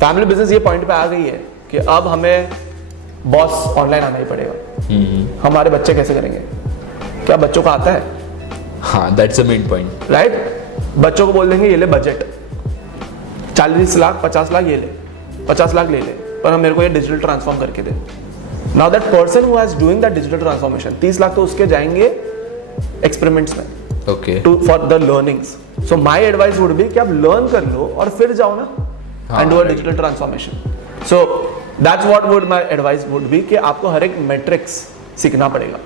family business ये point पे आ गई है कि अब हमें बॉस ऑनलाइन आना ही पड़ेगा. हमारे बच्चे कैसे करेंगे? क्या बच्चों को आता है? हाँ, that's the main point. Right? बच्चों को बोल देंगे ये ले बजट 40 लाख 50 लाख ये ले, 50 लाख ले ले, पर हम मेरे को ये डिजिटल ट्रांसफॉर्म करके दे. Now that person who has doing that digital transformation, 30 lakh तो उसके जाएंगे एक्सपेरिमेंट्स में, Okay. To for the learnings. So my advice would be कि आप लर्न कर लो और फिर जाओ ना and do a digital transformation. So that's what would my advice would be कि आपको हर एक मैट्रिक्स सीखना पड़ेगा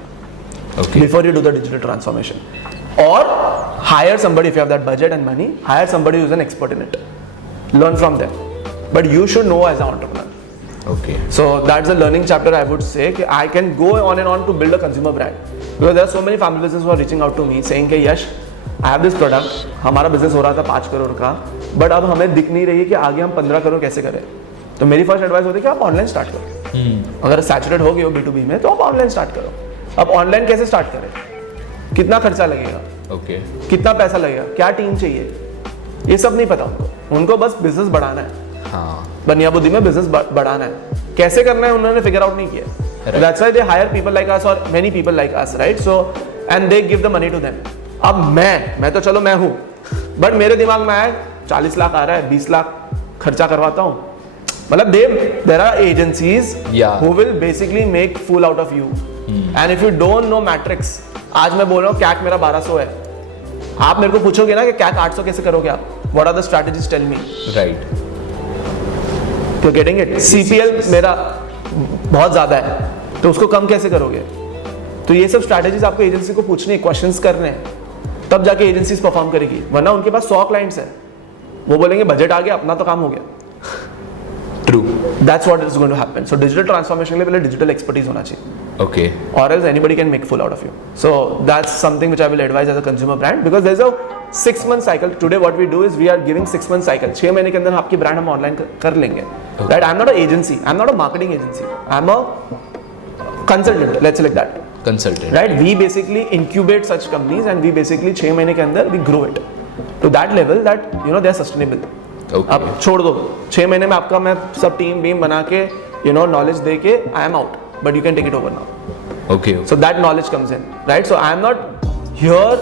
Okay. before you do the digital transformation, or hire somebody if you have that budget and money, hire somebody who's an expert in it, learn from them, but you should know as an entrepreneur. Okay. So that's the learning chapter I would say. कि I can go on and on to build a consumer brand because there are so many family businesses who are reaching out to me saying कि यश I have this product, हमारा business हो रहा था 5 करोड़ का, but अब हमें दिख नहीं रही है कि आगे हम 15 करोड़ कैसे करें. तो मेरी फर्स्ट एडवाइस होती है कि आप ऑनलाइन स्टार्ट करो. अगर सैचुरेट हो गए हो B2B में तो आप ऑनलाइन स्टार्ट करो. अब ऑनलाइन कैसे स्टार्ट करें? कितना खर्चा लगेगा? Okay. कितना पैसा लगेगा? क्या टीम चाहिए? ये सब नहीं पता उनको बस बिजनेस बढ़ाना है. हाँ. बनिया बुद्धि में बिजनेस बढ़ाना है. कैसे करना है उन्होंने फिगर आउट नहीं किया. Right. That's why they hire people like us or many people like us, right? So and they give the money to them. अब मैं तो चलो मैं हूँ, बट मेरे दिमाग में आया 40 लाख आ रहा है, 20 लाख खर्चा करवाता हूँ. मतलब there are agencies who will basically make fool out of you. And if you don't know matrix, आज मैं बोल रहा हूँ CAC मेरा 1200 है. आप मेरे को पूछोगे ना कि CAC 800 कैसे करोगे आप? What are the strategies? Tell me. Right. You're getting it? CPL मेरा बहुत ज्यादा है, तो उसको कम कैसे करोगे? तो ये सब स्ट्रैटेजीज आपको एजेंसी को पूछनी है, क्वेश्चंस करने हैं, तब जाके एजेंसीज परफॉर्म करेगी. वरना उनके पास 100 क्लाइंट्स हैं, वो बोलेंगे बजट आ गया, अपना तो काम हो गया. True. That's what is going to happen. So digital transformation के लिए पहले digital expertise होना चाहिए. Okay. Or else anybody can make fool out of you. So that's something which I will advise as a consumer brand because there's a 6-month cycle. Today what we do is we are giving 6-month cycle. 6 महीने के अंदर आपकी brand हम online कर लेंगे. Right? I'm not an agency. I'm not a marketing agency. I'm a consultant. Let's say like that. Consultant. Right? We basically incubate such companies and we basically 6 महीने के अंदर we grow it to that level that you know they are sustainable. Okay. अब छोड़ दो 6 महीने में आपका मैं सब टीम बीम बना के you know knowledge दे के I am out, but you can take it over now. Okay. So that knowledge comes in, right? So I am not here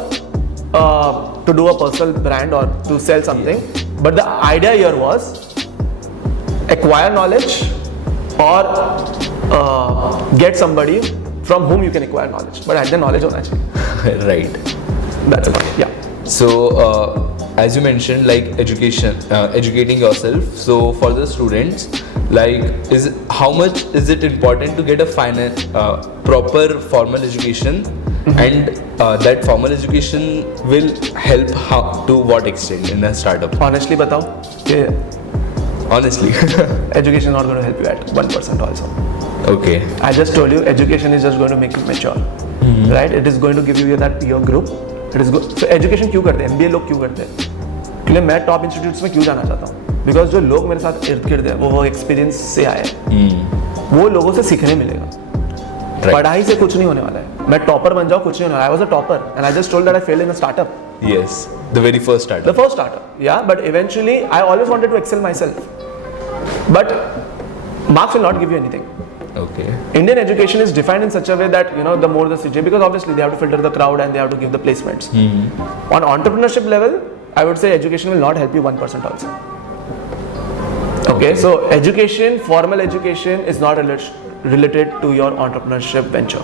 to do a personal brand or to sell something, but the idea here was acquire knowledge or get somebody from whom you can acquire knowledge, but at the knowledge होना चाहिए. Right. That's about it. Yeah. So as you mentioned, like education, educating yourself. So for the students, like how much is it important to get a proper formal education, and that formal education will help to what extent in a startup? Honestly बताओ कि Honestly. education is not going to help you at 1% also. Okay. I just told you education is just going to make you mature, right? It is going to give you that peer group. It is good. So education क्यों करते हैं? MBA लोग क्यों करते हैं? क्योंकि मैं top institutes में क्यों जाना चाहता हूँ? बिकॉज जो लोग मेरे साथ इर्द गिर्द है वो एक्सपीरियंस से आए हैं. वो लोगों से सीखने मिलेगा. Right. पढ़ाई से कुछ नहीं होने वाला है. मैं टॉपर बन जाऊँ कुछ नहीं होने वाला. I was a topper and I just told that I failed in a startup. Yes. The very first startup. The first startup. Yeah, but eventually I always wanted to excel myself. But marks will not give you anything. Okay. Indian education is defined in such a way that you know the more the CJ, because obviously they have to filter the crowd and they have to give the placements. On entrepreneurship level, I would say education will not help you 1% also. Okay, so education, formal education is not related to your entrepreneurship venture.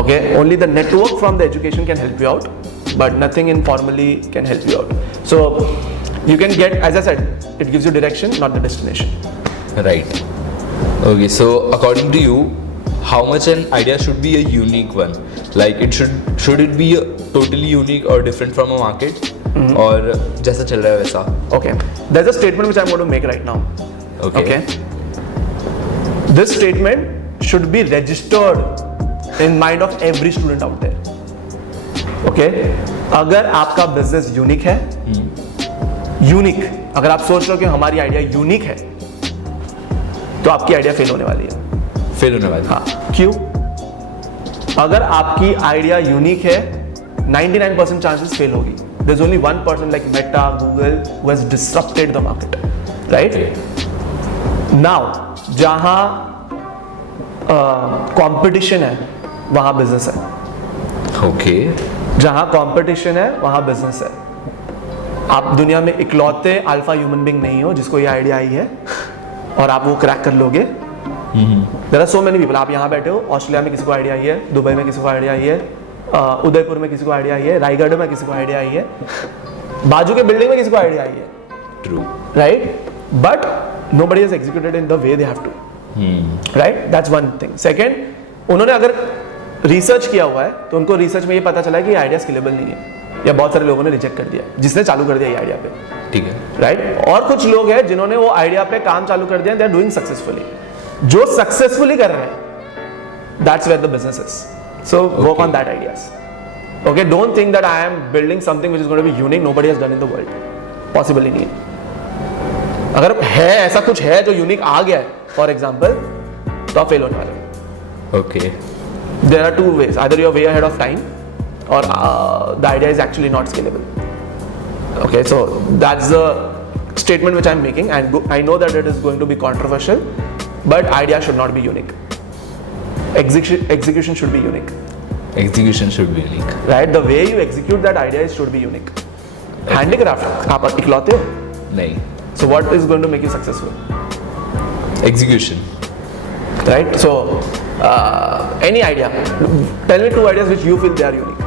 Okay, only the network from the education can help you out, but nothing informally can help you out. So you can get, as I said, it gives you direction, not the destination. Right. Okay, so according to you, how much an idea should be a unique one? Like it should it be totally unique or different from a market? और जैसा चल रहा है वैसा? Okay, there's a statement which I'm going to make right now. Okay. This statement should be registered in mind of every student out there. Okay, अगर आपका business unique है, unique, अगर आप सोच रहे हो कि हमारी आइडिया यूनिक है, तो आपकी आइडिया फेल होने वाली है. फेल होने वाली? हाँ, क्यों? अगर आपकी आइडिया यूनिक है, 99% चांसेस फेल होगी. There's only 1% like Meta, Google who has disrupted the market, right? Now, जहाँ competition है, वहाँ business है. Okay. जहाँ competition है, वहाँ business है. आप दुनिया में इकलौते अल्फा ह्यूमन बीइंग नहीं हो जिसको ये आइडिया आई है और आप वो क्रैक कर लोगे. There are so many people. आप यहाँ बैठे हो, ऑस्ट्रेलिया में किसी को आइडिया आई है, दुबई में किसी को आइडिया आई है, उदयपुर में किसी को आइडिया आई है, रायगढ़ में किसी को आइडिया आई है, बाजू के बिल्डिंग में किसी को आइडिया आई है. True. Right? But nobody has executed in the way they have to. Right? That's one thing. Second, उन्होंने अगर रिसर्च किया हुआ है तो उनको रिसर्च में ये पता चला है कि ये आइडिया स्केलेबल नहीं है, या बहुत सारे लोगों ने रिजेक्ट कर दिया जिसने चालू कर दिया ये आइडिया पे. ठीक है. राइट? और कुछ लोग हैं जिन्होंने वो आइडिया पे काम चालू कर दिया, दे आर डूइंग सक्सेसफुली. जो सक्सेसफुली कर रहे हैं, that's where the business is. So work on that ideas. Okay, don't think that I am building something which is going to be unique, nobody has done in the world. Possibly नहीं है. अगर है ऐसा कुछ है जो unique आ गया है, for example, तो आप फेल होने वाले हो. Okay. There are two ways. Either you are way ahead of time, or the idea is actually not scalable. Okay, so that's the statement which I am making, and I know that it is going to be controversial, but idea should not be unique. Execution should be unique. Execution should be unique. Right? The way you execute that idea should be unique. Handicraft, आप इकलौते हो? नहीं. So what is going to make you successful? Execution. Right? So any idea. Tell me 2 ideas which you feel they are unique.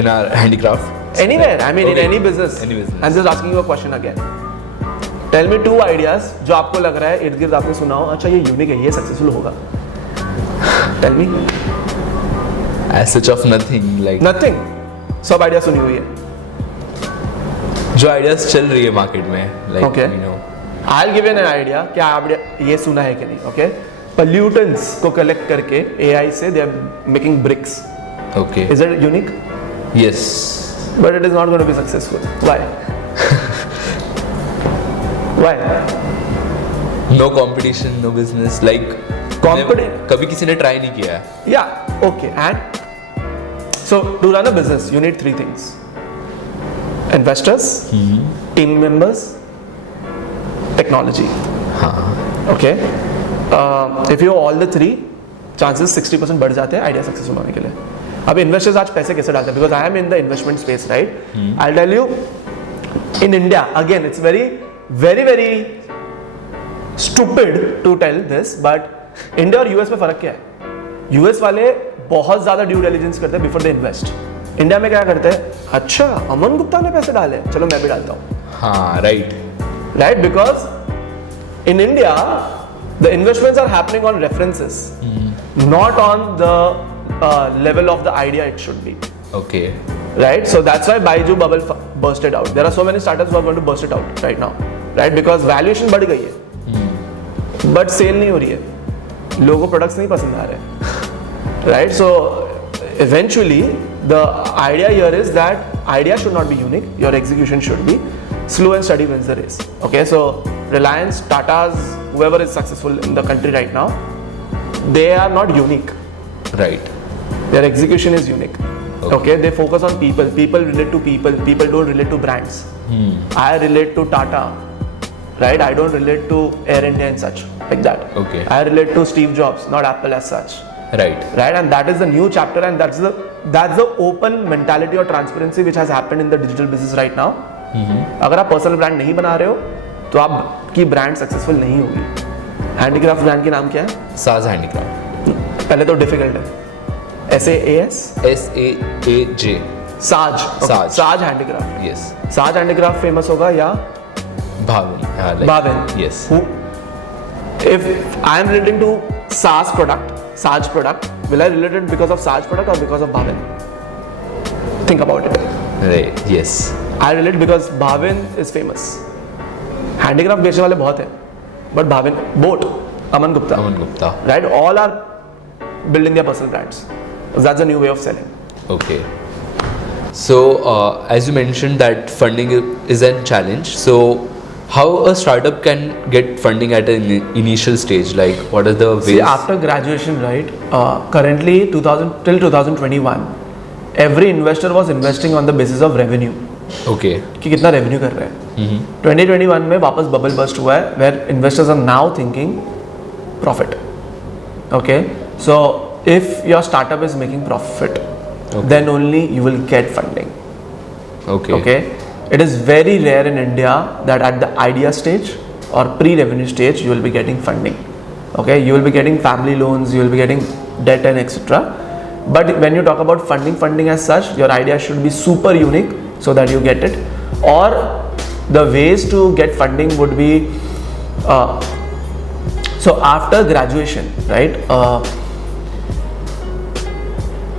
In our handicraft? Anywhere. I mean, Okay. in any business. Any business. I'm just asking you a question again. Tell me 2 ideas जो आपको लग रहा है इर्द गिर्द आपने सुना हो, अच्छा ये यूनिक है, ये सक्सेसफुल होगा. Tell me. As such of nothing, like Nothing. सब आइडिया सुनी हुई है. जो आइडियाज चल रही है मार्केट में, like Okay. you know. I'll give you an idea. क्या आप ये सुना है कि नहीं? Okay. Pollutants को कलेक्ट करके AI से they are making bricks. Okay. Is it unique? Yes. But it is not going to be successful. Why? Why? No competition, no business. Like कभी किसी ने ट्राई नहीं किया है. Yeah. Okay. And so to run a business, you need 3 things: investors, team members, technology. Okay. If you have all the 3, chances 60% बढ़ जाते हैं idea successful होने के लिए. अब इन्वेस्टर्स आज पैसे कैसे डालते हैं? Because I am in the investment space, right? I tell you, in India again it's very very very stupid to tell this, but India और यूएस में फर्क क्या है? यूएस वाले बहुत ज्यादा ड्यू डिलिजेंस करते हैं बिफोर दे इन्वेस्ट. इंडिया में क्या करते हैं? अच्छा, अमन गुप्ता ने पैसे डाले, चलो मैं भी डालता हूँ. हाँ, right. Right, because in India the investments are happening on references, not on the level of the idea it should be. Okay. Right, so that's why Baiju bubble bursted out. There are so many startups who are going to burst it out right now, right? Because valuation बढ़ गई है, but sale नहीं हो रही है, लोगों को products नहीं पसंद आ रहे, right? So eventually the idea here is that idea should not be unique, your execution should be. Slow and steady wins the race. Okay, so Reliance, Tata's, whoever is successful in the country right now, they are not unique. Right. Their execution is unique. Okay, they focus on people. People relate to people. People don't relate to brands. I relate to Tata, right? I don't relate to Air India and such like that. Okay. I relate to Steve Jobs, not Apple as such. Right. Right, and that is the new chapter, and that's the that's the open mentality or transparency which has happened in the digital business right now. अगर आप personal brand नहीं बना रहे हो तो आपकी brand successful नहीं होगी. हैंडीक्राफ्ट ब्रांड के नाम क्या है? साज हैंडीक्राफ्ट. पहले तो डिफिकल्ट है. SAAJ. साज. साज. साज हैंडीक्राफ्ट. Yes. साज हैंडीक्राफ्ट फेमस होगा या Bhavin. Bhavin. Yes. Who, if I am relating to Saj product, will I relate it because of Saj product or because of Bhavin? Think about it. Right. Yes. I relate because Bhavin is famous. Handicraft बेचने वाले बहुत हैं, but Bhavin, Boat, Aman Gupta, right? All are building their personal brands. That's a new way of selling. Okay. So, as you mentioned that funding is a challenge. So, how a startup can get funding at an initial stage? Like, what are the ways? See, after graduation, right? Currently, 2021, every investor was investing on the basis of revenue. Okay. कि कितना revenue कर रहे हैं. 2021 में वापस bubble burst हुआ है, where investors are now thinking profit. Okay. So, if your startup is making profit, then only you will get funding. Okay. Okay. It is very rare in India that at the idea stage or pre-revenue stage you will be getting funding. Okay, you will be getting family loans, you will be getting debt and etc. But when you talk about funding as such, your idea should be super unique so that you get it. Or the ways to get funding would be so after graduation, right?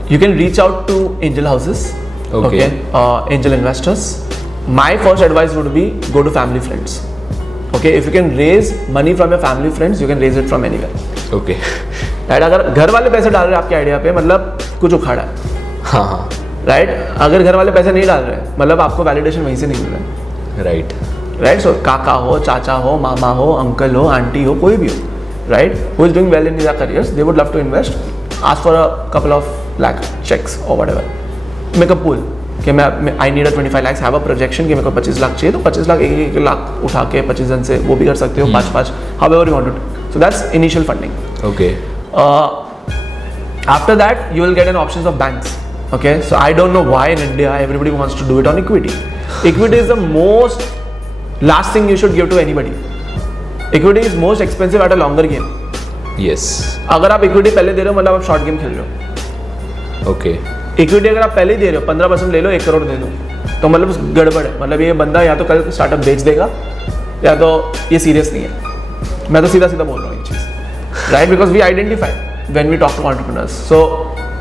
You can reach out to angel houses. Okay. Angel investors. My first advice would be go to family friends. Okay, if you can raise money from your family friends, you can raise it from anywhere. Okay. Right? अगर घर वाले पैसे डाल रहे हैं आपके idea पे, मतलब कुछ उखाड़ा है. हाँ. Right? अगर घर वाले पैसे नहीं डाल रहे हैं, मतलब आपको वैलिडेशन वहीं से नहीं मिल रहा है. Right. Right? So काका हो, चाचा हो, मामा हो, अंकल हो, आंटी हो, कोई भी हो. Right? Who is doing well in their careers, they would love to invest. Ask for a couple of lakh checks or whatever. Make a pool. कि मैं I need 25 lakhs, have a projection कि मेरे को 25 लाख चाहिए, तो 25 लाख एक लाख उठा के 25 जन से वो भी कर सकते हो, 5-5, however you want it. So that's initial funding. Okay. After that you will get an options of banks. Okay, so I don't know why in India everybody wants to do it on equity. Equity is the most last thing you should give to anybody. Equity is most expensive at a longer game. Yes. अगर आप equity पहले दे रहे हो मतलब आप short game खेल रहे हो. Okay. इक्विटी अगर आप पहले ही दे रहे हो 15% ले लो 1 करोड़ दे दो, तो मतलब गड़बड़ है. मतलब ये बंदा या तो कल स्टार्टअप बेच देगा या तो ये सीरियस नहीं है. मैं तो सीधा बोल रहा हूँ ये चीज़, right? Because we identify when we talk to entrepreneurs. So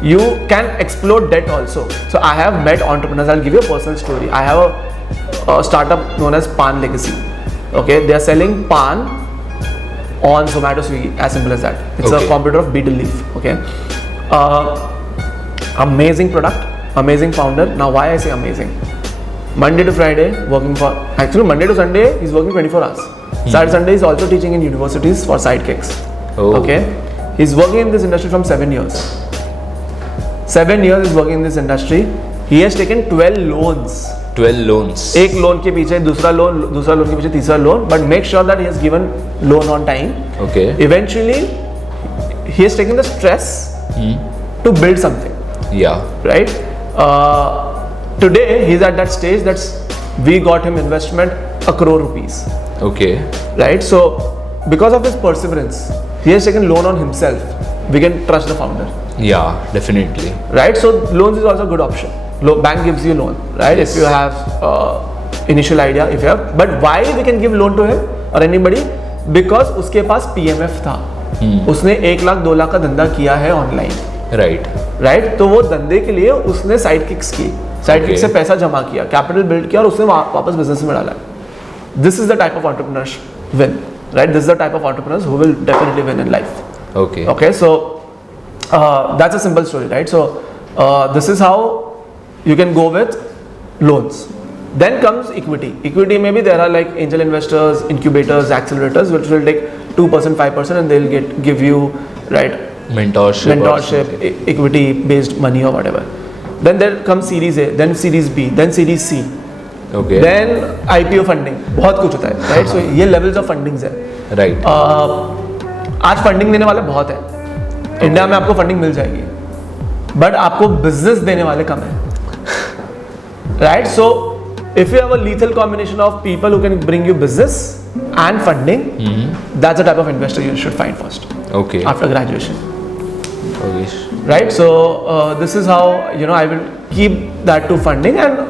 you can explore that also. So I have met entrepreneurs. I will give you a personal story. I have a startup known as Paan legacy. Okay, they are selling paan on Zomato, Swiggy, as simple as that. It's a competitor of Beetle Leaf. Okay, amazing product, amazing founder. Now why I say amazing? Monday to Friday working for, actually Monday to Sunday he's working 24 hours. Saturday Sunday he's also teaching in universities for sidekicks. Okay, he's working in this industry from 7 years. 7 years he's working in this industry. He has taken 12 loans. 12 loans. एक loan के पीछे दूसरा loan के पीछे तीसरा loan, but make sure that he has given loan on time. Okay. Eventually, he has taken the stress to build something. Yeah. Right. Today he's at that stage that we got him investment 1 crore rupees. Okay. Right. So because of his perseverance, he has taken loan on himself. We can trust the founder. Yeah, definitely. Right. So loans is also a good option. Bank gives you loan, right? Yes. If you have initial idea, if you have, but why we can give loan to him or anybody? Because उसके पास PMF था. उसने 1 लाख 2 लाख का धंधा किया है online. Right. तो वो धंधे के लिए उसने साइड किक्स की, साइड किक से पैसा जमा किया, कैपिटल बिल्ड किया और उसने वापस बिजनेस में डाला. This is the type of entrepreneurs win, right? This is the type of entrepreneurs who will definitely win in life. Okay, so that's a simple story, right? So this is how you can go with loans. Then comes equity. Equity, maybe there are like angel investors, incubators, accelerators, which will take 2%, 5%, and they'll give you, right, mentorship, equity based money or whatever. Then there comes Series A, then Series B, then Series C. Okay. Then IPO funding. बहुत कुछ होता है, right? So ये levels of fundings है. Right. आज funding देने वाले बहुत है. इंडिया में आपको फंडिंग मिल जाएगी. बट आपको बिजनेस देने वाले कम है, right? So if you have a lethal combination of people who can bring you business and funding, that's the type of investor you should find first Okay. After graduation, Okay. right? So this is how, you know, I will keep that to funding. And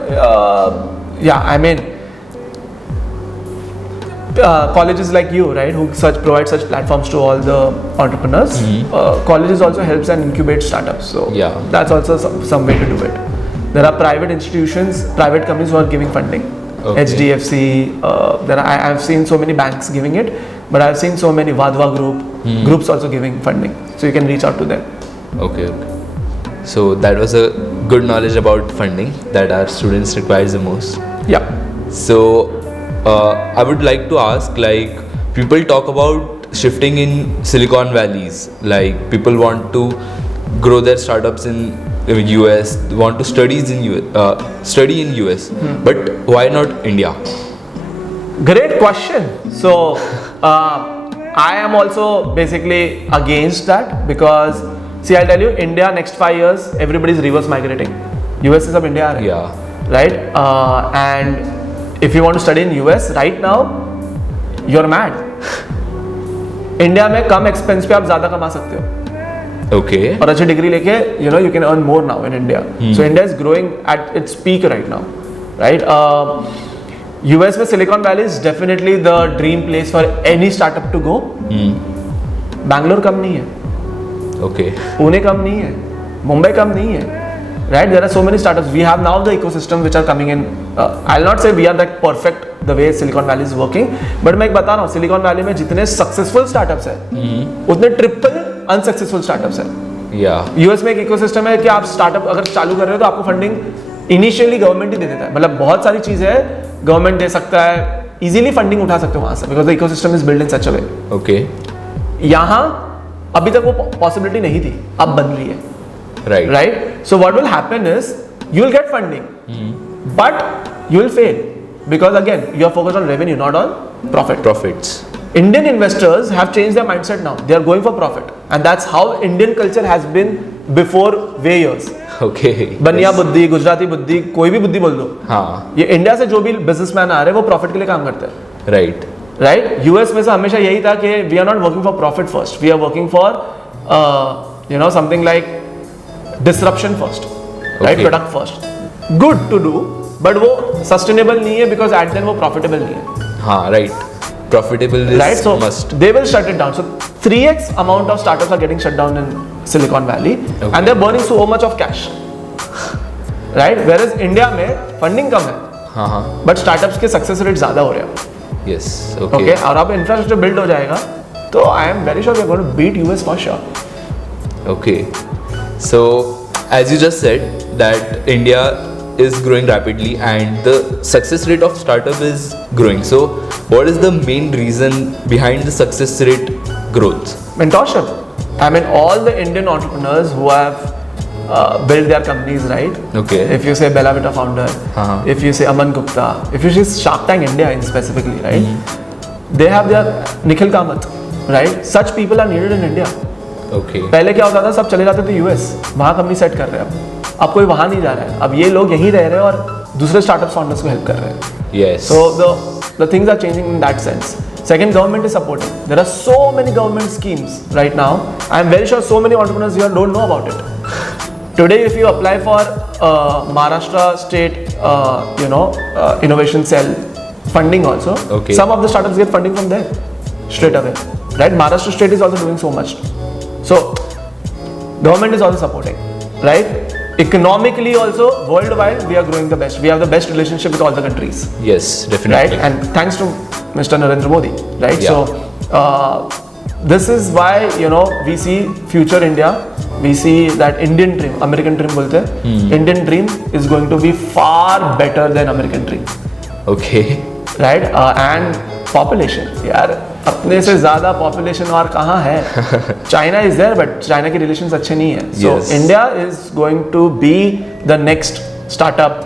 yeah, I mean, colleges like you, right, who provide such platforms to all the entrepreneurs, colleges also helps and incubate startups, so Yeah. that's also some way to do it. There are private institutions, private companies who are giving funding. Okay. HDFC, I've seen so many banks giving it, but I've seen so many Vadhva groups also giving funding, so you can reach out to them. Okay. So that was a good knowledge about funding that our students requires the most. Yeah. So I would like to ask, like, people talk about shifting in Silicon Valleys, like people want to grow their startups in US, want to study in US, but why not India? Great question. So I am also basically against that, because see, I'll tell you, India next 5 years everybody's reverse migrating. US is अब India आ रहा है, Yeah. right? And if you want to study in US right now, you're mad. India में कम expense पे आप ज़्यादा कमा सकते हो, Okay. और अच्छी डिग्री लेके you know you can earn more now in India. So India is growing at its peak right now, right? US में Silicon Valley is definitely the dream place for any startup to go. Bangalore कम नहीं है, Okay. Pune कम नहीं है, मुंबई कम नहीं है, right? There are so many startups. We have now the ecosystems which are coming in. I'll not say we are that perfect the way Silicon Valley is working, but मैं एक बता रहा हूँ, Silicon Valley में जितने successful startups है, उतने triple unsuccessful startups है. Yeah. यूएस में एक इकोसिस्टम है कि आप स्टार्टअप अगर चालू कर रहे हो तो आपको फंडिंग इनिशियली गवर्नमेंट ही दे देता है, मतलब बहुत सारी चीजें है गवर्नमेंट दे सकता है, इजीली फंडिंग उठा सकते हो वहां से, because the ecosystem is build in such a way. Okay. यहाँ अभी तक वो पॉसिबिलिटी नहीं थी, अब बन रही है, Right. Right? So what will happen is you will get funding, but you will fail, because again you are focused on revenue, not on profit. Profits. Indian investors have changed their mindset now. They are going for profit, and that's how Indian culture has been before way years. Okay. बनिया Yes. बुद्धि, गुजराती बुद्धि, कोई भी बुद्धि बोल दो, हाँ. ये इंडिया से जो भी बिजनेसमैन आ रहे हैं वो प्रॉफिट के लिए काम करते हैं, Right. राइट? यूएस में से हमेशा यही था कि we are not working for profit first, we are working for you know something like disruption first, right? Okay. Product first, good to do, but वो सस्टेनेबल नहीं है, बिकॉज एट देन वो प्रॉफिटेबल नहीं है, हाँ. Right. Profitable is right? So must. they will shut it down. So 3x amount of startups are getting shut down in Silicon Valley, Okay. and they're burning so much of cash, right? Whereas India में funding कम है, हाँ हाँ. but startups के success rate ज़्यादा हो रहे हैं. Yes. Okay. Okay, और अब infrastructure build हो जाएगा, तो I am very sure we are going to beat US for sure. Okay. So as you just said that India is growing rapidly and the success rate of startup is growing. So what is the main reason behind the success rate growth? Mentorship. I mean, all the Indian entrepreneurs who have built their companies, right? Okay. If you say Bella Vita founder, Uh-huh. if you say Aman Gupta, if you say Shark Tank India in specifically, right? They have their Nikhil Kamath, right? Such people are needed in India. Okay. पहले क्या होता था, सब चले जाते थे US, वहाँ company set कर रहे हैं, अब कोई वहाँ नहीं जा रहा है, अब ये लोग यहीं रह रहे हैं और दूसरे स्टार्टअप फाउंडर्स को हेल्प कर रहे हैं. Yes. So the things are changing in that sense. Second, government is supporting. There are so many government schemes right now. I am very sure so many entrepreneurs here don't know about it. Today, if you apply for Maharashtra State, Innovation Cell funding also, Okay. some of the startups get funding from there straight away. Right? Maharashtra State is also doing so much. So government is also supporting. Right? Economically also, worldwide, we are growing the best. We have the best relationship with all the countries. Yes, definitely. Right? And thanks to Mr. Narendra Modi, right? Yeah. So this is why we see future India. We see that Indian dream, American dream बोलते हैं. Indian dream is going to be far better than American dream, Okay. right? And population, यार अपने से ज़्यादा population और कहाँ है? China is there, but China के relations अच्छे नहीं हैं. So Yes. India is going to be the next startup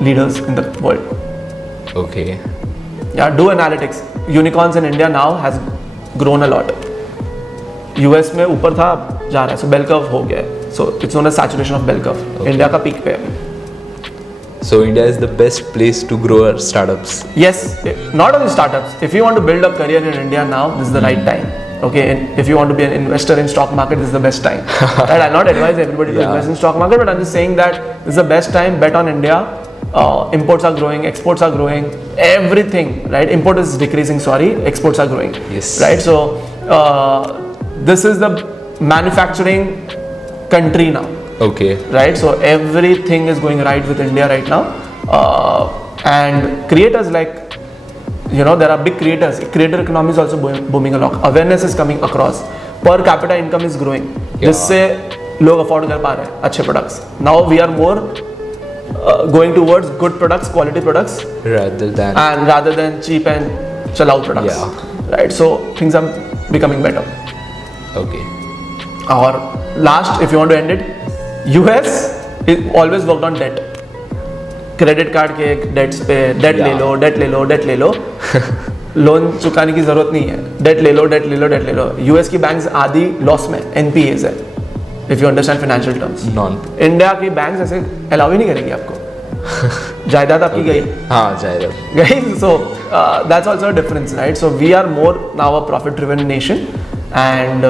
leaders in the world. Okay. Yeah, do analytics. Unicorns in India now has grown a lot. US में ऊपर था, अब जा रहा है, so bell curve हो गया है. So it's known as saturation of bell curve. India का peak पे है. So India is the best place to grow our startups. Yes, not only startups. If you want to build a career in India now, this is the right time. Okay, and if you want to be an investor in stock market, this is the best time. Right? I'll not advise everybody to invest in stock market, but I'm just saying that this is the best time. Bet on India. Imports are growing, exports are growing, everything. Right? Import is decreasing. Sorry, exports are growing. Yes. Right. So this is the manufacturing country now. Okay. Right, so everything is going right with India right now, and creators, like, you know, there are big creators. Creator economy is also booming a lot. Awareness is coming across. Per capita income is growing. जिससे लोग afford कर पा रहे हैं अच्छे products. Now we are more going towards good products, quality products, rather than cheap and chalau products. Yeah. Right, so things are becoming better. Okay. Or last, if you want to end it, US is always worked on debt. Credit card के dates पे date ले लो, debt ले लो, debt ले लो. Loan चुकाने की जरूरत नहीं है. डेट ले लो, डेट ले लो, डेट ले लो. यूएस की बैंक्स आधी लॉस में, एनपीएज है. If you understand financial terms. Non. India की बैंक्स ऐसे अलाउ ही नहीं करेंगी आपको. जायदाद आपकी गई. हाँ, जायदाद गई. So that's also a difference, right? So we are more now a profit driven nation, and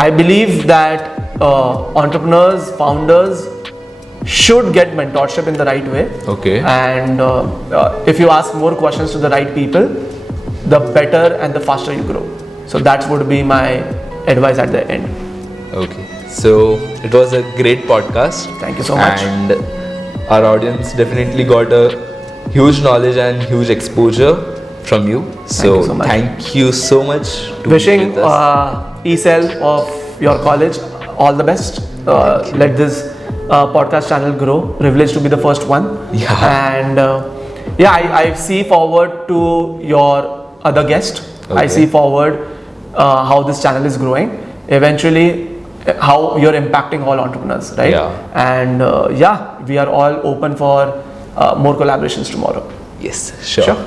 I believe that entrepreneurs, founders should get mentorship in the right way. Okay. And if you ask more questions to the right people, the better and the faster you grow. So that would be my advice at the end. Okay. So it was a great podcast. Thank you so much. And our audience definitely got a huge knowledge and huge exposure from you. So you so much. Thank you so much. Wishing be with us. ECEL of your college all the best. Let this podcast channel grow. Privileged to be the first one. Yeah. And I see forward to your other guest. Okay. I see forward how this channel is growing. Eventually, how you're impacting all entrepreneurs, right? Yeah. And we are all open for more collaborations tomorrow. Yes, sure.